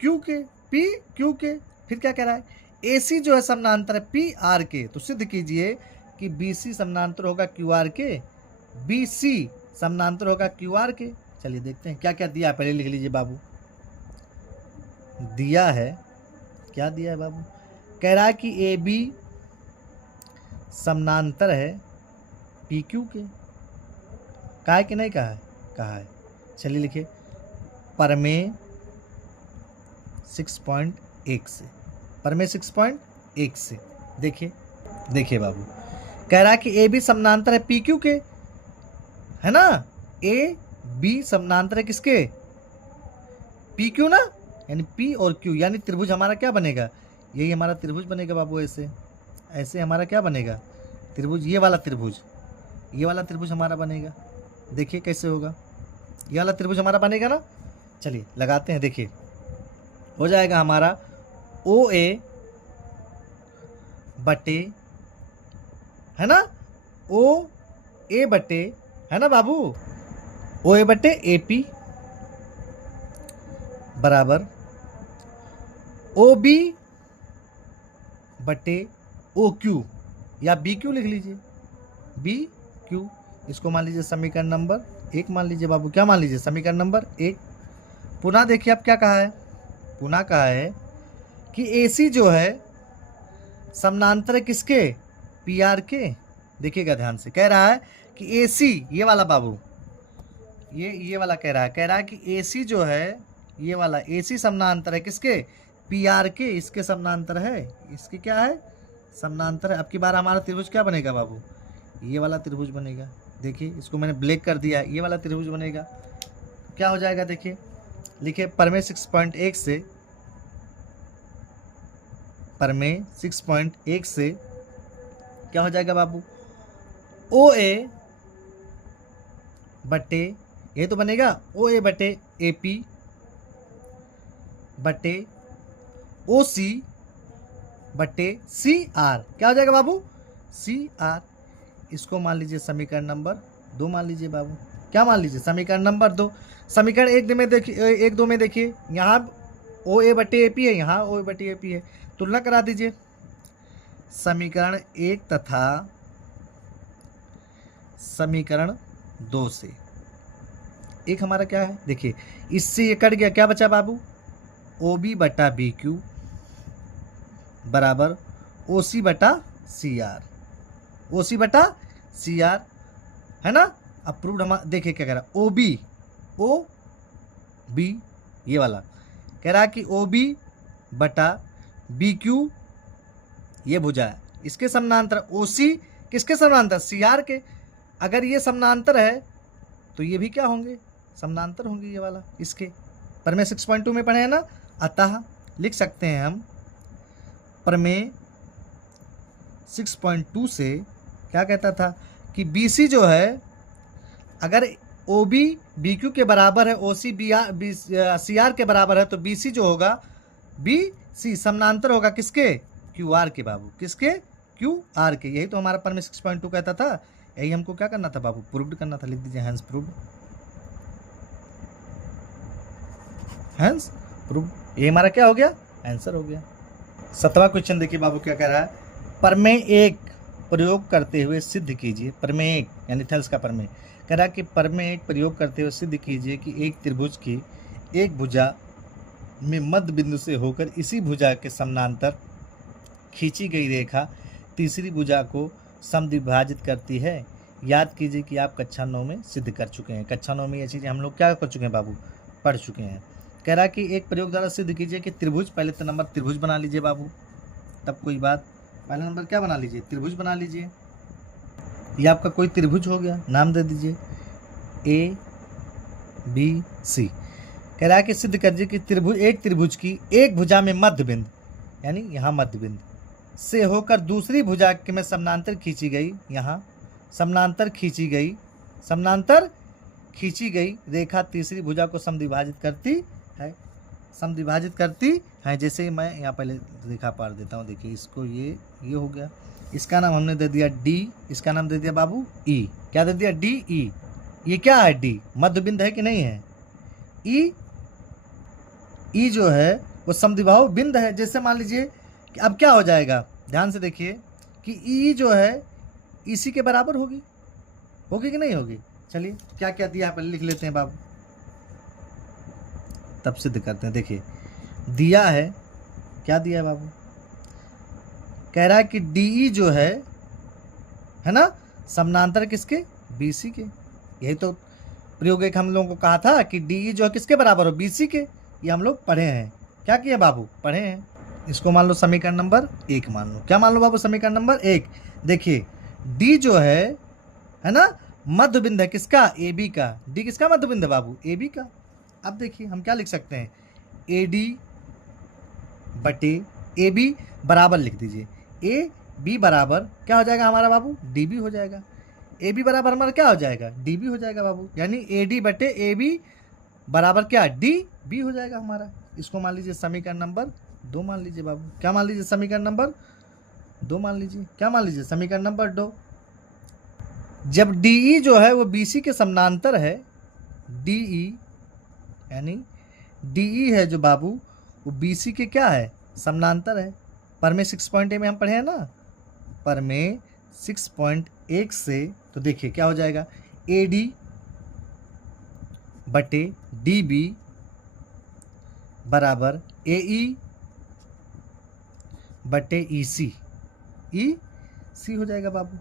क्यू के, पी क्यू के। फिर क्या कह रहा है, ए सी जो है समानांतर है पी आर के, तो सिद्ध कीजिए कि बी सी समानांतर होगा क्यू आर के, बी सी समानांतर होगा क्यू आर के। चलिए देखते हैं क्या क्या दिया, पहले लिख लीजिए बाबू। दिया है, क्या दिया है बाबू, कह रहा है कि ए बी समानांतर है पी क्यू के। कहा है कि नहीं कहा है, कहा है। चलिए लिखिए, परमेय 6.1 से, परमेय 6.1 से देखिए, देखिए बाबू कह रहा है कि ए बी समानांतर है पी क्यू के, है ना, ए बी समानांतर है किसके, पी क्यू ना, यानी पी और क्यू, यानी त्रिभुज हमारा क्या बनेगा, यही हमारा त्रिभुज बनेगा बाबू। ऐसे ऐसे हमारा क्या बनेगा त्रिभुज, ये वाला त्रिभुज, ये वाला त्रिभुज हमारा बनेगा। देखिए कैसे होगा, ये वाला त्रिभुज हमारा बनेगा ना। चलिए लगाते हैं, देखिए हो जाएगा हमारा ओ ए बटे, है ना, ओ ए बटे, है ना बाबू, ओ ए बटे ए पी बराबर ओ बी बटे ओ क्यू, या बी क्यू लिख लीजिए, बी क्यू। इसको मान लीजिए समीकरण नंबर 1 मान लीजिए बाबू, क्या मान लीजिए, समीकरण नंबर 1। पुनः देखिए अब क्या कहा है, पुनः कहा है कि ए सी जो है समानांतर है किसके, पी आर के। देखिएगा ध्यान से, कह रहा है कि ए सी, ये वाला बाबू, ये वाला कह रहा है कि ए सी जो है, ये वाला ए सी समानांतर है किसके, पी आर के, इसके समानांतर है, इसके क्या है, समानांतर है। अब की बार हमारा त्रिभुज क्या बनेगा बाबू, ये वाला त्रिभुज बनेगा। देखिए इसको मैंने ब्लैक कर दिया, ये वाला त्रिभुज बनेगा। क्या हो जाएगा, देखिए लिखिए, परमेय 6.1 से, परमेय 6.1 से क्या हो जाएगा बाबू, ओ ए बटे, ये तो बनेगा ओ ए बटे ए पी बटे ओ सी बटे सी आर। क्या हो जाएगा बाबू, सी आर। इसको मान लीजिए समीकरण नंबर 2 मान लीजिए बाबू। क्या मान लीजिए, समीकरण नंबर 2। समीकरण 1 में देखिए, 1-2 में देखिए, यहाँ ओ ए बटे ए पी है, यहाँ ओ ए बटे ए पी है, तुलना करा दीजिए। समीकरण 1 तथा समीकरण 2 से एक हमारा क्या है, देखिए इससे ये कट गया, क्या बचा बाबू, ओ बी बटा बी क्यू बराबर ओ सी बटा सी आर, ओ सी बटा सी आर, है ना। अप्रूव्ड हमारा, देखिए क्या कह रहा है, ओ बी, ओ बी ये वाला कह रहा है कि ओ बी बटा बी क्यू, ये भुजा है, इसके समानांतर ओ सी, किसके समानांतर, सी आर के। अगर ये समानांतर है तो ये भी क्या होंगे, समानांतर होंगे, ये वाला इसके। परमेय 6.2 में पढ़े हैं ना। अतः लिख सकते हैं हम, परमेय 6.2 से क्या कहता था कि बी सी जो है, अगर ओ बी बी क्यू के बराबर है, O C B R C R के बराबर है, तो बी सी जो होगा, बी सी समानांतर होगा किसके, क्यू आर के बाबू, किसके, क्यू आर के। यही तो हमारा परमेय 6.2 कहता था, यही हमको क्या करना था बाबू, प्रूव्ड करना था। लिख दीजिए हैंस प्रूव्ड, हैंस प्रूव्ड। ये हमारा क्या हो गया, आंसर हो गया। 7वां क्वेश्चन देखिए बाबू क्या कह रहा है, परमेय 1 प्रयोग करते हुए सिद्ध कीजिए। परमेय 1 यानी थेल्स का परमेय कह रहा है कि परमेय 1 प्रयोग करते हुए सिद्ध कीजिए कि एक त्रिभुज की एक भुजा में मध्य बिंदु से होकर इसी भुजा के समानांतर खींची गई रेखा तीसरी भुजा को समद्विभाजित करती है। याद कीजिए कि आप कक्षा 9 में सिद्ध कर चुके हैं। कक्षा 9 में ये चीज़ें हम लोग क्या कर चुके हैं बाबू, पढ़ चुके हैं। कह रहा है कि एक प्रयोग द्वारा सिद्ध कीजिए कि त्रिभुज, पहले तो नंबर त्रिभुज बना लीजिए बाबू, तब कोई बात। पहला नंबर क्या बना लीजिए, त्रिभुज बना लीजिए। ये आपका कोई त्रिभुज हो गया, नाम दे दीजिए ए बी सी। कह रहा है कि सिद्ध कीजिए कि त्रिभुज की एक भुजा में मध्य बिंदु, यानी यहाँ मध्य बिंदु से होकर दूसरी भुजा के में समानांतर खींची गई, यहाँ समानांतर खींची गई रेखा तीसरी भुजा को समद्विभाजित करती है। जैसे मैं यहाँ पहले रेखा पार देता हूँ, देखिए इसको ये हो गया, इसका नाम हमने दे दिया डी, इसका नाम दे दिया बाबू ई। क्या दे दिया? D E. ये क्या है? डी मध्य बिंदु है कि नहीं है? ई जो है वो समद्विबाहु बिंदु है। जैसे मान लीजिए कि अब क्या हो जाएगा, ध्यान से देखिए कि ई जो है इसी के बराबर होगी कि नहीं होगी? चलिए क्या क्या दिया है पहले लिख लेते हैं बाबू, तब सिद्ध करते हैं। देखिए दिया है, क्या दिया है बाबू? कह रहा है कि डीई जो है ना, समानांतर किसके? बीसी के। यही तो प्रयोग एक हम लोगों को कहा था कि डीई जो है किसके बराबर हो? बीसी के। ये हम लोग पढ़े हैं। क्या किए बाबू? पढ़े हैं। इसको मान लो समीकरण नंबर 1 मान लो। क्या मान लो बाबू? समीकरण नंबर 1। देखिए डी जो है ना, मध्य बिंदु है किसका? ए बी का। डी किसका मध्य बिंदु है बाबू? ए बी का। अब देखिए हम क्या लिख सकते हैं, ए डी बटे ए बी बराबर लिख दीजिए, ए बी बराबर क्या हो जाएगा हमारा बाबू? डी बी हो जाएगा। ए बी बराबर हमारा क्या हो जाएगा? डी बी हो जाएगा बाबू। यानी ए डी बटे ए बी बराबर क्या? डी बी हो जाएगा हमारा। इसको मान लीजिए समीकरण नंबर 2 मान लीजिए बाबू। क्या मान लीजिए? समीकरण नंबर 2 मान लीजिए। क्या मान लीजिए? समीकरण नंबर 2। जब डीई जो है वो बीसी के समानांतर है, डीई यानी डीई है जो बाबू वो बीसी के क्या है? समानांतर है। परमे 6.1 में हम पढ़े हैं ना, परमे 6.1 से, तो देखिए क्या हो जाएगा, ए डी बटे डी बी बराबर ए ई बटे ई सी हो जाएगा बाबू।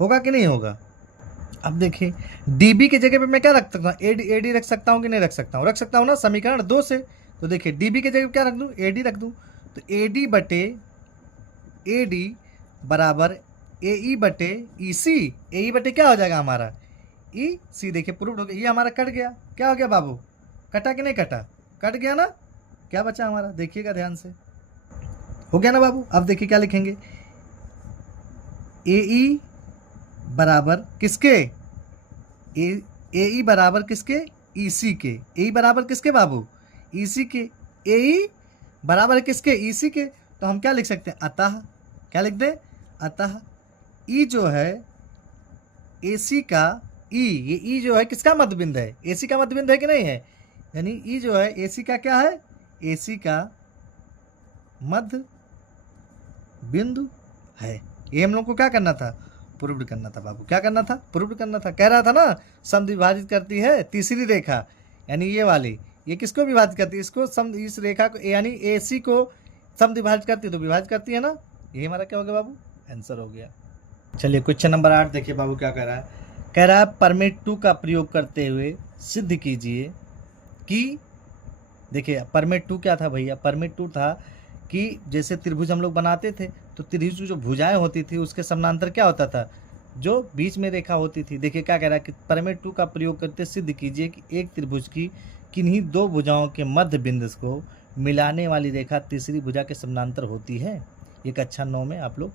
होगा कि नहीं होगा? अब देखिए डीबी की जगह पे मैं क्या रख सकता हूँ? एडी रख सकता हूँ कि नहीं रख सकता हूँ? रख सकता हूँ ना, समीकरण 2 से। तो देखिए डीबी की जगह पे क्या रख दूँ? एडी रख दूँ। तो एडी बटे एडी बराबर ए बटे ई सी। ए बटे क्या हो जाएगा हमारा? ई सी। देखिए प्रूफ हो गया, ये हमारा कट गया। क्या हो गया बाबू? कटा कि नहीं कटा? कट गया ना। क्या बचा हमारा? देखिएगा ध्यान से, हो गया ना बाबू। अब देखिए क्या लिखेंगे, ए ई बराबर किसके? ए बराबर किसके? ई सी के। ए बराबर किसके बाबू? ई सी के। ए बराबर किसके? ई सी के। तो हम क्या लिख सकते हैं? अतः। क्या लिख दें? अतः ई जो है ए सी का ई, ये ई जो है किसका मध्य बिंदु है? ए सी का मध्य बिंदु है कि नहीं है? यानी ई जो है ए सी का क्या है? ए सी का मध्य बिंदु है। ये हम लोग को क्या करना था? प्रूव करना था बाबू। क्या करना था? प्रूव करना था। कह रहा था ना समद्विभाजित करती है तीसरी रेखा, यानी ये वाली, ये किसको विभाजित करती है? इसको इस रेखा को, यानी ए सी को समद्विभाजित करती है, तो विभाजित करती है ना। यही हमारा क्या हो गया बाबू? आंसर हो गया। चलिए क्वेश्चन नंबर 8 देखिए बाबू क्या कह रहा है। कह रहा है परमेट 2 का प्रयोग करते हुए सिद्ध कीजिए कि, देखिए परमेट 2 क्या था भैया? परमेट 2 था कि जैसे त्रिभुज हम लोग बनाते थे, तो त्रिभुज की जो भुजाएं होती थी उसके समानांतर क्या होता था? जो बीच में रेखा होती थी। देखिए क्या कह रहा है कि परमेट 2 का प्रयोग करते सिद्ध कीजिए कि एक त्रिभुज की किन्हीं दो भुजाओं के मध्य बिंदु को मिलाने वाली रेखा तीसरी भुजा के समानांतर होती है। ये कक्षा 9 में आप लोग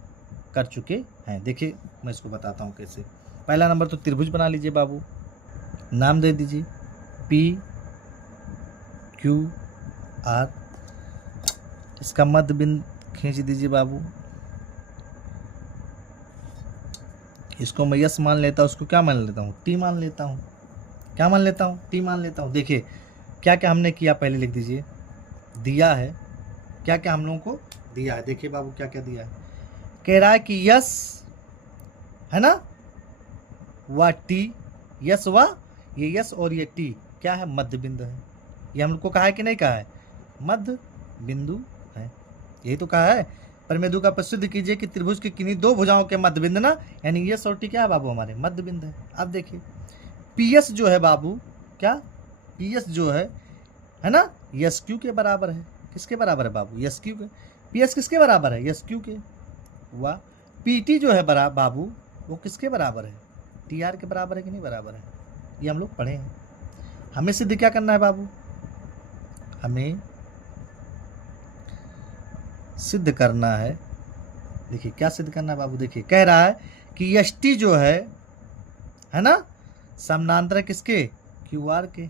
कर चुके हैं। देखिए मैं इसको बताता हूँ कैसे। पहला नंबर तो त्रिभुज बना लीजिए बाबू, नाम दे दीजिए पी क्यू आर, इसका मध्य बिंदु खींच दीजिए बाबू। इसको मैं यस मान लेता हूँ, उसको क्या मान लेता हूँ? टी मान लेता हूँ। क्या मान लेता हूँ? टी मान लेता हूँ। देखिए क्या क्या हमने किया पहले लिख दीजिए। दिया है, क्या क्या हम लोगों को दिया है? देखिए बाबू क्या क्या दिया है। कह रहा है कि यस है ना व टी, यस व, ये यस और ये टी क्या है? मध्य बिंदु है। ये हम लोग को कहा है कि नहीं कहा है? मध्य बिंदु है। यही तो कहा है। परमेट 2 का प्रसिद्ध कीजिए कि त्रिभुज की किन्हीं दो भुजाओं के मध्य बिंदु ना, यानी यस और टी क्या है बाबू? हमारे मध्य बिंदु है। अब देखिए पी एस जो है बाबू, क्या? पी एस जो है ना, यस क्यू के बराबर है। किसके बराबर है बाबू? यस क्यू के। पी एस किसके बराबर है? यस क्यू के। हुआ पी टी जो है बाबू वो किसके बराबर है? टी आर के बराबर है कि नहीं बराबर है? ये हम लोग पढ़े हैं। हमें सिद्ध क्या करना है बाबू? हमें सिद्ध करना है। देखिए क्या सिद्ध करना है बाबू, देखिए कह रहा है कि एस टी जो है ना, समानांतर है किसके, क्यू आर के।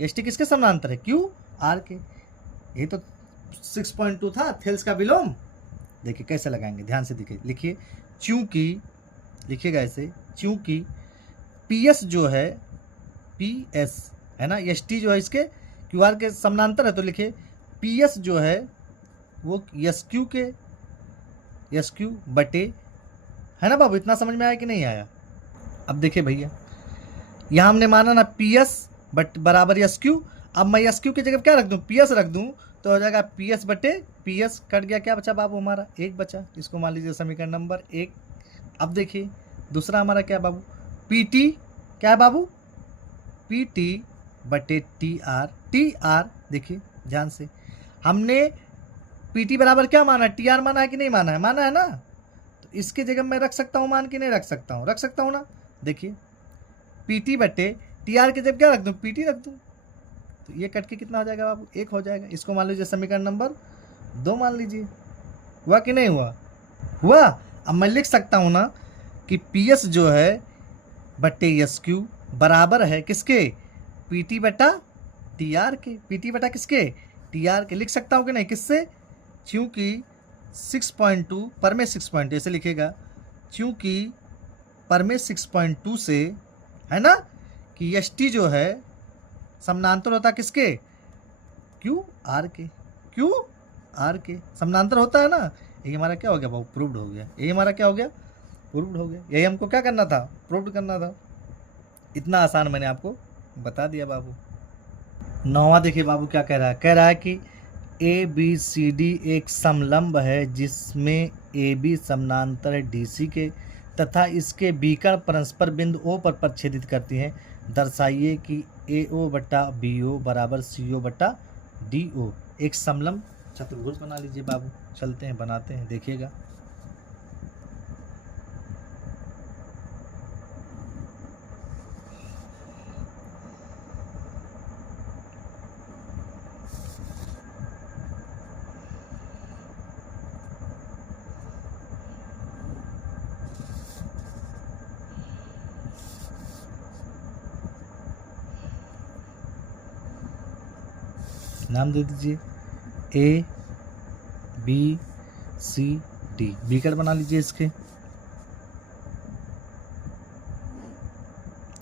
एस टी किसके समानांतर है, क्यू आर के। ये तो 6.2 था थेल्स का विलोम। देखिए कैसे लगाएंगे, ध्यान से देखिए, लिखिए चूंकि, लिखिएगा ऐसे, चूंकि पी एस जो है, पी एस है ना, एस टी जो है इसके क्यू आर के समानांतर है, तो लिखिए पी एस जो है वो एस क्यू के, एस क्यू बटे, है ना बाबू, इतना समझ में आया कि नहीं आया। अब देखिए भैया, यहाँ हमने माना ना पी एस बट बराबर एस क्यू। अब मैं एस क्यू की जगह क्या रख दूँ, पी एस रख दूँ, तो हो जाएगा पी एस बटे पी एस, कट गया, क्या बचा बाबू हमारा, एक बचा। इसको मान लीजिए समीकरण नंबर 1। अब देखिए दूसरा हमारा क्या बाबू, पी टी, क्या है बाबू, पी टी बटे टी आर। टी आर देखिए ध्यान से, हमने पी टी बराबर क्या माना, टी आर माना है कि नहीं माना है, माना है ना। तो इसके जगह मैं रख सकता हूँ मान कि नहीं रख सकता हूँ, रख सकता हूँ ना। देखिए पी टी बटे टी आर की जगह क्या रख दूँ, पी टी रख दूँ, तो ये कट के कितना हो जाएगा बाबू, 1 हो जाएगा। इसको मान लीजिए समीकरण नंबर 2 मान लीजिए। हुआ कि नहीं हुआ, हुआ। अब मैं लिख सकता हूँ ना कि पी एस जो है बटे एस क्यू बराबर है किसके, पी टी बटा टी आर के। पी टी बटा किसके, टी आर के। लिख सकता हूँ कि नहीं, किससे, क्योंकि 6.2 पर में 6.2 ऐसे लिखेगा, क्योंकि पर में 6.2 से, है ना, कि एस टी जो है समानांतर होता है किसके, क्यू आर के, क्यू आर के समानांतर होता है ना। ये हमारा क्या हो गया बाबू, प्रूव्ड हो गया। ये हमारा क्या हो गया, प्रूव्ड हो गया। यही हमको क्या करना था, प्रूव्ड करना था। इतना आसान मैंने आपको बता दिया बाबू। 9वां देखिए बाबू क्या कह रहा है, कह रहा है कि ए बी सी डी एक समलंब है जिसमें ए बी समानांतर है डी सी के तथा इसके बीकर्ण परस्पर बिंदु ओ पर प्रच्छेदित करती हैं। दर्शाइए कि ए ओ बटा बी ओ बराबर सी ओ बटा डी ओ एक समलंब चतुर्भुज बना लीजिए बाबू। चलते हैं बनाते हैं, देखिएगा। नाम दे दीजिए A B C D, beaker बना लीजिए इसके।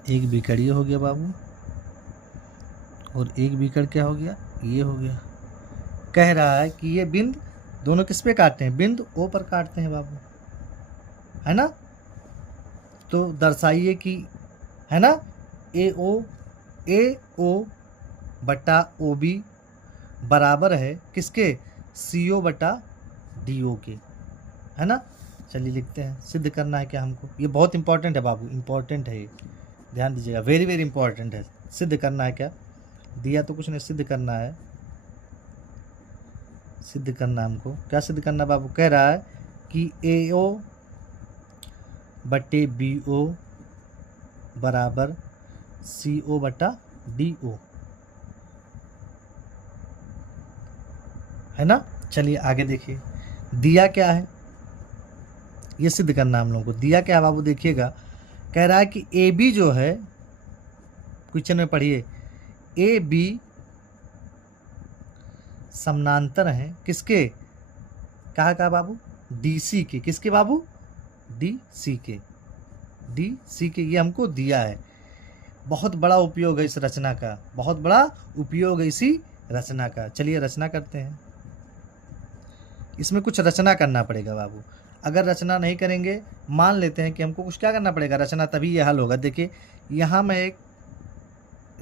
एक बीकर ये हो गया बाबू, और एक बीकर क्या हो गया, ये हो गया। कह रहा है कि ये बिंद दोनों किस पे काटते हैं, बिंदु ओ पर काटते हैं बाबू, है ना। तो दर्शाइए कि, है ना, ए ओ बटा ओ बी बराबर है किसके, सी ओ बटा डी ओ के, है ना। चलिए लिखते हैं, सिद्ध करना है क्या हमको, ये बहुत इंपॉर्टेंट है बाबू, इंपॉर्टेंट है ये, ध्यान दीजिएगा, वेरी वेरी इंपॉर्टेंट है। सिद्ध करना है क्या, दिया तो कुछ नहीं, सिद्ध करना है, सिद्ध करना हमको। क्या सिद्ध करना बाबू, कह रहा है कि ए ओ बटे बी ओ बराबर सी ओ बटा डी ओ, है ना। चलिए आगे देखिए, दिया क्या है, ये सिद्ध करना हम लोगों को। दिया क्या है बाबू, देखिएगा, कह रहा है कि ए बी जो है, क्वेश्चन में पढ़िए, ए बी समानांतर हैं किसके, कहा बाबू, डी सी के। किसके बाबू, डी सी के, डी सी के। ये हमको दिया है। बहुत बड़ा उपयोग है इस रचना का, बहुत बड़ा उपयोग है इसी रचना का। चलिए रचना करते हैं। इसमें कुछ रचना करना पड़ेगा बाबू, अगर रचना नहीं करेंगे, मान लेते हैं कि हमको कुछ क्या करना पड़ेगा, रचना, तभी ये हल होगा। देखिए यहाँ मैं एक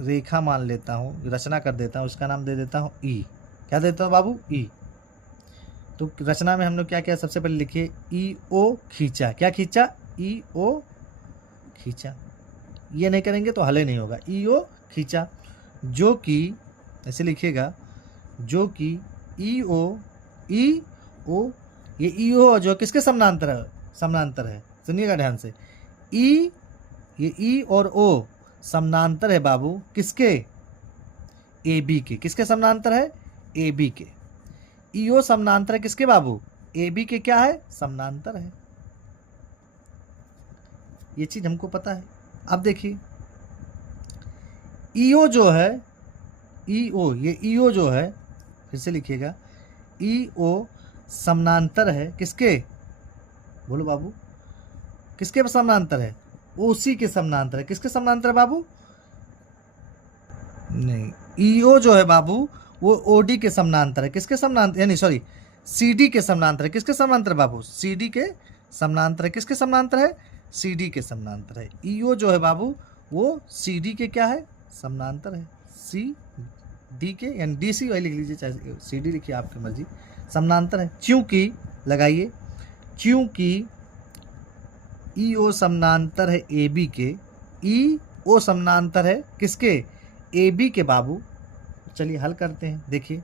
रेखा मान लेता हूँ, रचना कर देता हूँ, उसका नाम दे देता हूँ ई। क्या देता हूँ बाबू, ई। तो रचना में हम लोग क्या किया, सबसे पहले लिखिए ई ओ खींचा। क्या खींचा, ई ओ खींचा। ये नहीं करेंगे तो हल ही नहीं होगा। ई ओ खींचा, जो कि ऐसे लिखिएगा, जो कि ई ओ ये ई ओ जो किसके समानांतर है, समानांतर है, सुनिएगा ध्यान से। ये ई और ओ समानांतर है बाबू किसके, ए बी के, किसके समानांतर है, ए बी के। ईओ समानांतर है किसके बाबू, ए बी के क्या है, समानांतर है। ये चीज हमको पता है। अब देखिए ईओ जो है, ईओ, ये ईओ जो है, फिर से लिखिएगा, ईओ समानांतर है किसके, बोलो बाबू, किसके समानांतर है, ओसी के समानांतर है। किसके समानांतर है बाबू, नहीं, ईओ जो है बाबू वो ओडी के समानांतर है। किसके समानांतर, यानी सॉरी, सीडी के समानांतर है। किसके समानांतर बाबू, सीडी के समानांतर है। किसके समानांतर है, सीडी के समानांतर है। ईओ जो है बाबू वो सीडी के क्या है, समानांतर है। सी डी के, यानी डीसी वही लिख लीजिए, चाहे सीडी लिखिए, आपकी मर्जी, समानांतर है। क्योंकि लगाइए, क्योंकि ईओ समानांतर है ए बी के, ईओ समानांतर है किसके, ए बी के बाबू। चलिए हल करते हैं, देखिए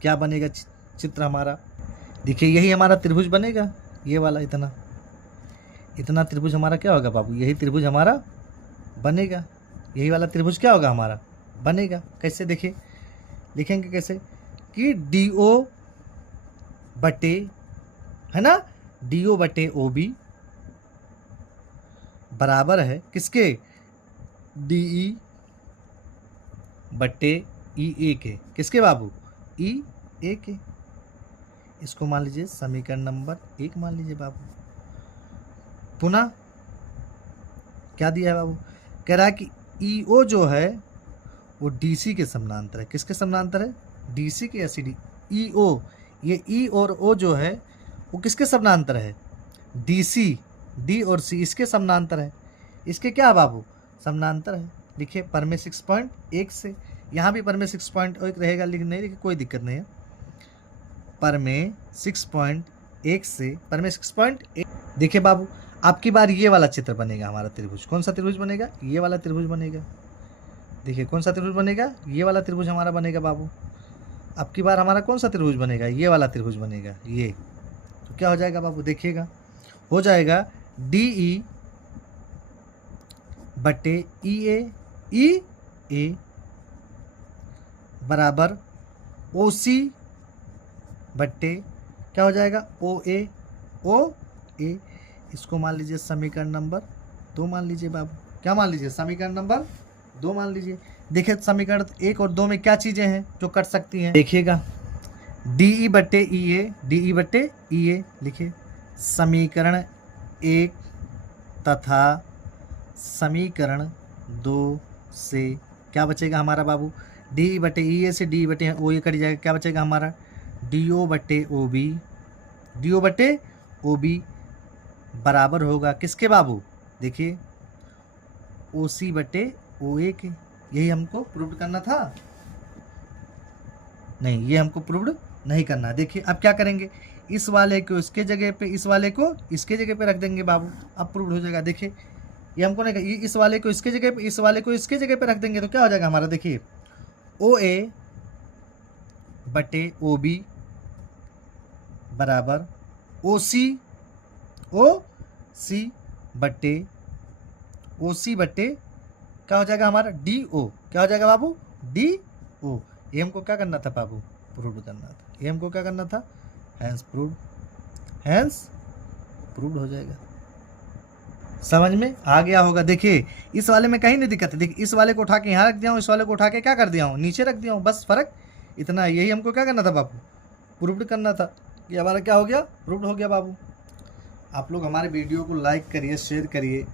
क्या बनेगा चित्र हमारा। देखिए यही हमारा त्रिभुज बनेगा, ये वाला इतना इतना त्रिभुज हमारा क्या होगा बाबू, यही त्रिभुज हमारा बनेगा। यही वाला त्रिभुज क्या होगा हमारा, बनेगा। कैसे, देखिए लिखेंगे कैसे कि डी ओ बटे, है ना, डी ओ बटे ओ बी बराबर है किसके, डी ई बटे ई ए के। किसके बाबू, ई ए के। इसको मान लीजिए समीकरण नंबर 1 मान लीजिए बाबू। पुनः क्या दिया है बाबू, कह रहा है कि ईओ जो है वो डीसी के समानांतर है। किसके समानांतर है, डीसी के, या सीडी। ईओ, ये ई और ओ जो है वो किसके समानांतर है, डीसी, डी और सी इसके समानांतर है। इसके क्या है बाबू, समानांतर है। लिखिए पर में 6.1 से, यहाँ भी पर में 6.1 रहेगा, लेकिन नहीं लिखिए, कोई दिक्कत नहीं है। पर में 6.1 से, पर में 6.1। देखिए बाबू आपकी बार ये वाला चित्र बनेगा हमारा त्रिभुज। कौन सा त्रिभुज बनेगा, ये वाला त्रिभुज बनेगा। देखिए कौन सा त्रिभुज बनेगा, ये वाला त्रिभुज हमारा बनेगा बाबू। अब की बार हमारा कौन सा त्रिभुज बनेगा, ये वाला त्रिभुज बनेगा। ये तो क्या हो जाएगा बाबू, देखिएगा, हो जाएगा डी ई बटे ई ए बराबर ओ सी बटे क्या हो जाएगा, ओ ए। इसको मान लीजिए समीकरण नंबर 2 मान लीजिए बाबू। क्या मान लीजिए, समीकरण नंबर 2 मान लीजिए। देखिए समीकरण 1 और 2 में क्या चीज़ें हैं जो कट सकती हैं, देखिएगा, डी ई बटे ई ए लिखिए। समीकरण 1 तथा समीकरण 2 से क्या बचेगा हमारा बाबू, डी ई बटे ई ए से डी बटे ओ ए कट जाएगा। क्या बचेगा हमारा, डी ओ बटे ओ बी बराबर होगा किसके बाबू, देखिए ओ सी बटे ओ ए के। यही हमको प्रूव करना था, नहीं ये हमको प्रूव नहीं करना। देखिए अब क्या करेंगे, इस वाले को इसके जगह पे, इस वाले को इसके जगह पे रख देंगे बाबू, अब प्रूव हो जाएगा। देखिए ये हमको नहीं, इस वाले को इसके जगह पे, इस वाले को इसके जगह पे रख देंगे तो क्या हो जाएगा हमारा, देखिए ओ ए बटे ओ बी बराबर ओ सी बटे क्या हो जाएगा हमारा, डी ओ। क्या हो जाएगा बाबू, डी ओ। ये हमको क्या करना था बाबू, प्रूव करना था। ये हमको क्या करना था, हैंस प्रूव्ड हो जाएगा। समझ में आ गया होगा। देखिए इस वाले में कहीं नहीं दिक्कत है। देखिए इस वाले को उठा के यहाँ रख दिया हूँ, इस वाले को उठा के क्या कर दिया हूँ, नीचे रख दिया हूँ, बस फर्क इतना। यही हमको क्या करना था बाबू, प्रूव्ड करना था। ये हमारा क्या हो गया, प्रूव्ड हो गया बाबू। आप लोग हमारे वीडियो को लाइक करिए, शेयर करिए